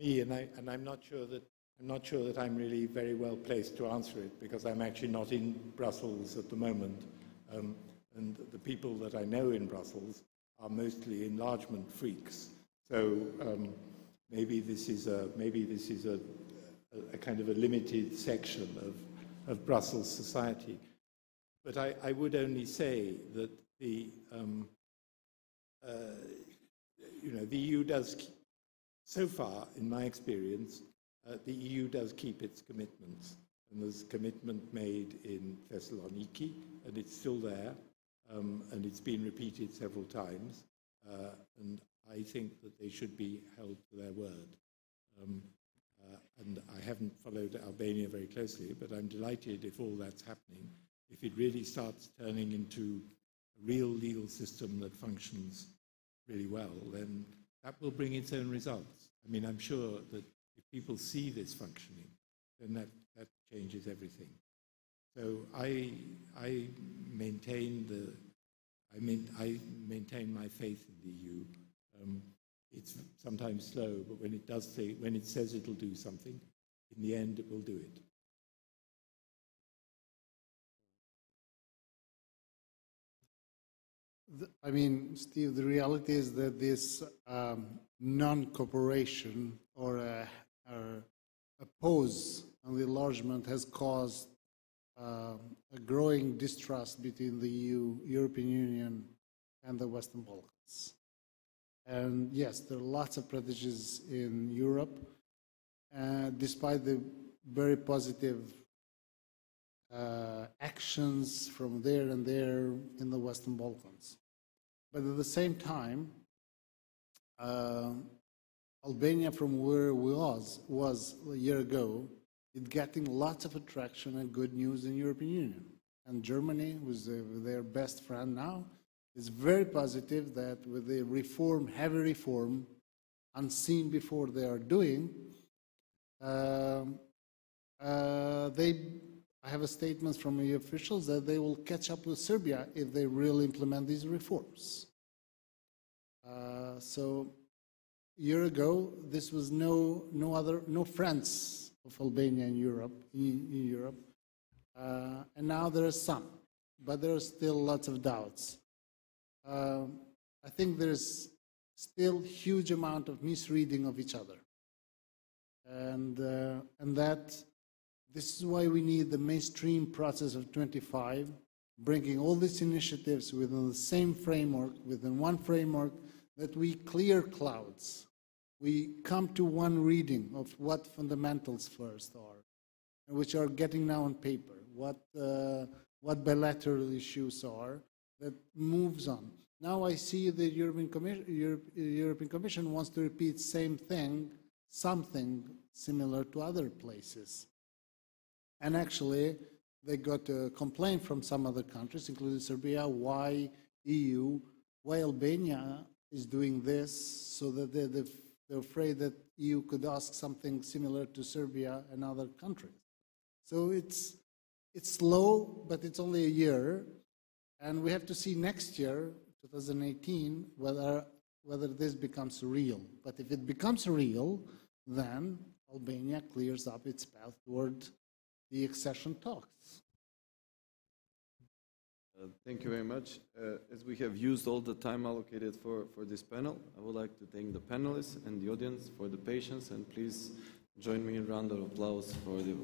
I'm not sure that I'm really very well placed to answer it, because I'm actually not in Brussels at the moment, and the people that I know in Brussels are mostly enlargement freaks. So maybe this is a kind of a limited section of Brussels society. But I would only say that the EU does. So far, in my experience, the EU does keep its commitments. And there's a commitment made in Thessaloniki, and it's still there, and it's been repeated several times. And I think that they should be held to their word. And I haven't followed Albania very closely, but I'm delighted if all that's happening, if it really starts turning into a real legal system that functions really well, then that will bring its own results. I mean, I'm sure that if people see this functioning, then that changes everything. So I maintain my faith in the EU. It's sometimes slow, but when it says it'll do something, in the end it will do it. I mean, Steve, the reality is that this non-cooperation or a pause on the enlargement has caused a growing distrust between the European Union and the Western Balkans. And yes, there are lots of prejudices in Europe, despite the very positive actions from there and there in the Western Balkans. But at the same time, Albania, from where it was a year ago, is getting lots of attraction and good news in the European Union. And Germany, who's their best friend now, is very positive that with the reform, heavy reform, unseen before they are doing, I have a statement from EU officials that they will catch up with Serbia if they really implement these reforms. So a year ago, this was no friends of Albania in Europe. And now there are some, but there are still lots of doubts. I think there's still huge amount of misreading of each other. And that this is why we need the mainstream process of 25, bringing all these initiatives within the same framework, within one framework, that we clear clouds. We come to one reading of what fundamentals first are, which are getting now on paper, what bilateral issues are, that moves on. Now I see the European Commission wants to repeat same thing, something similar to other places. And actually, they got a complaint from some other countries, including Serbia, why EU, why Albania is doing this, so that they're afraid that EU could ask something similar to Serbia and other countries. So it's slow, but it's only a year, and we have to see next year, 2018, whether this becomes real. But if it becomes real, then Albania clears up its path toward the accession talks. Thank you very much. As we have used all the time allocated for this panel, I would like to thank the panelists and the audience for the patience, and please join me in a round of applause for the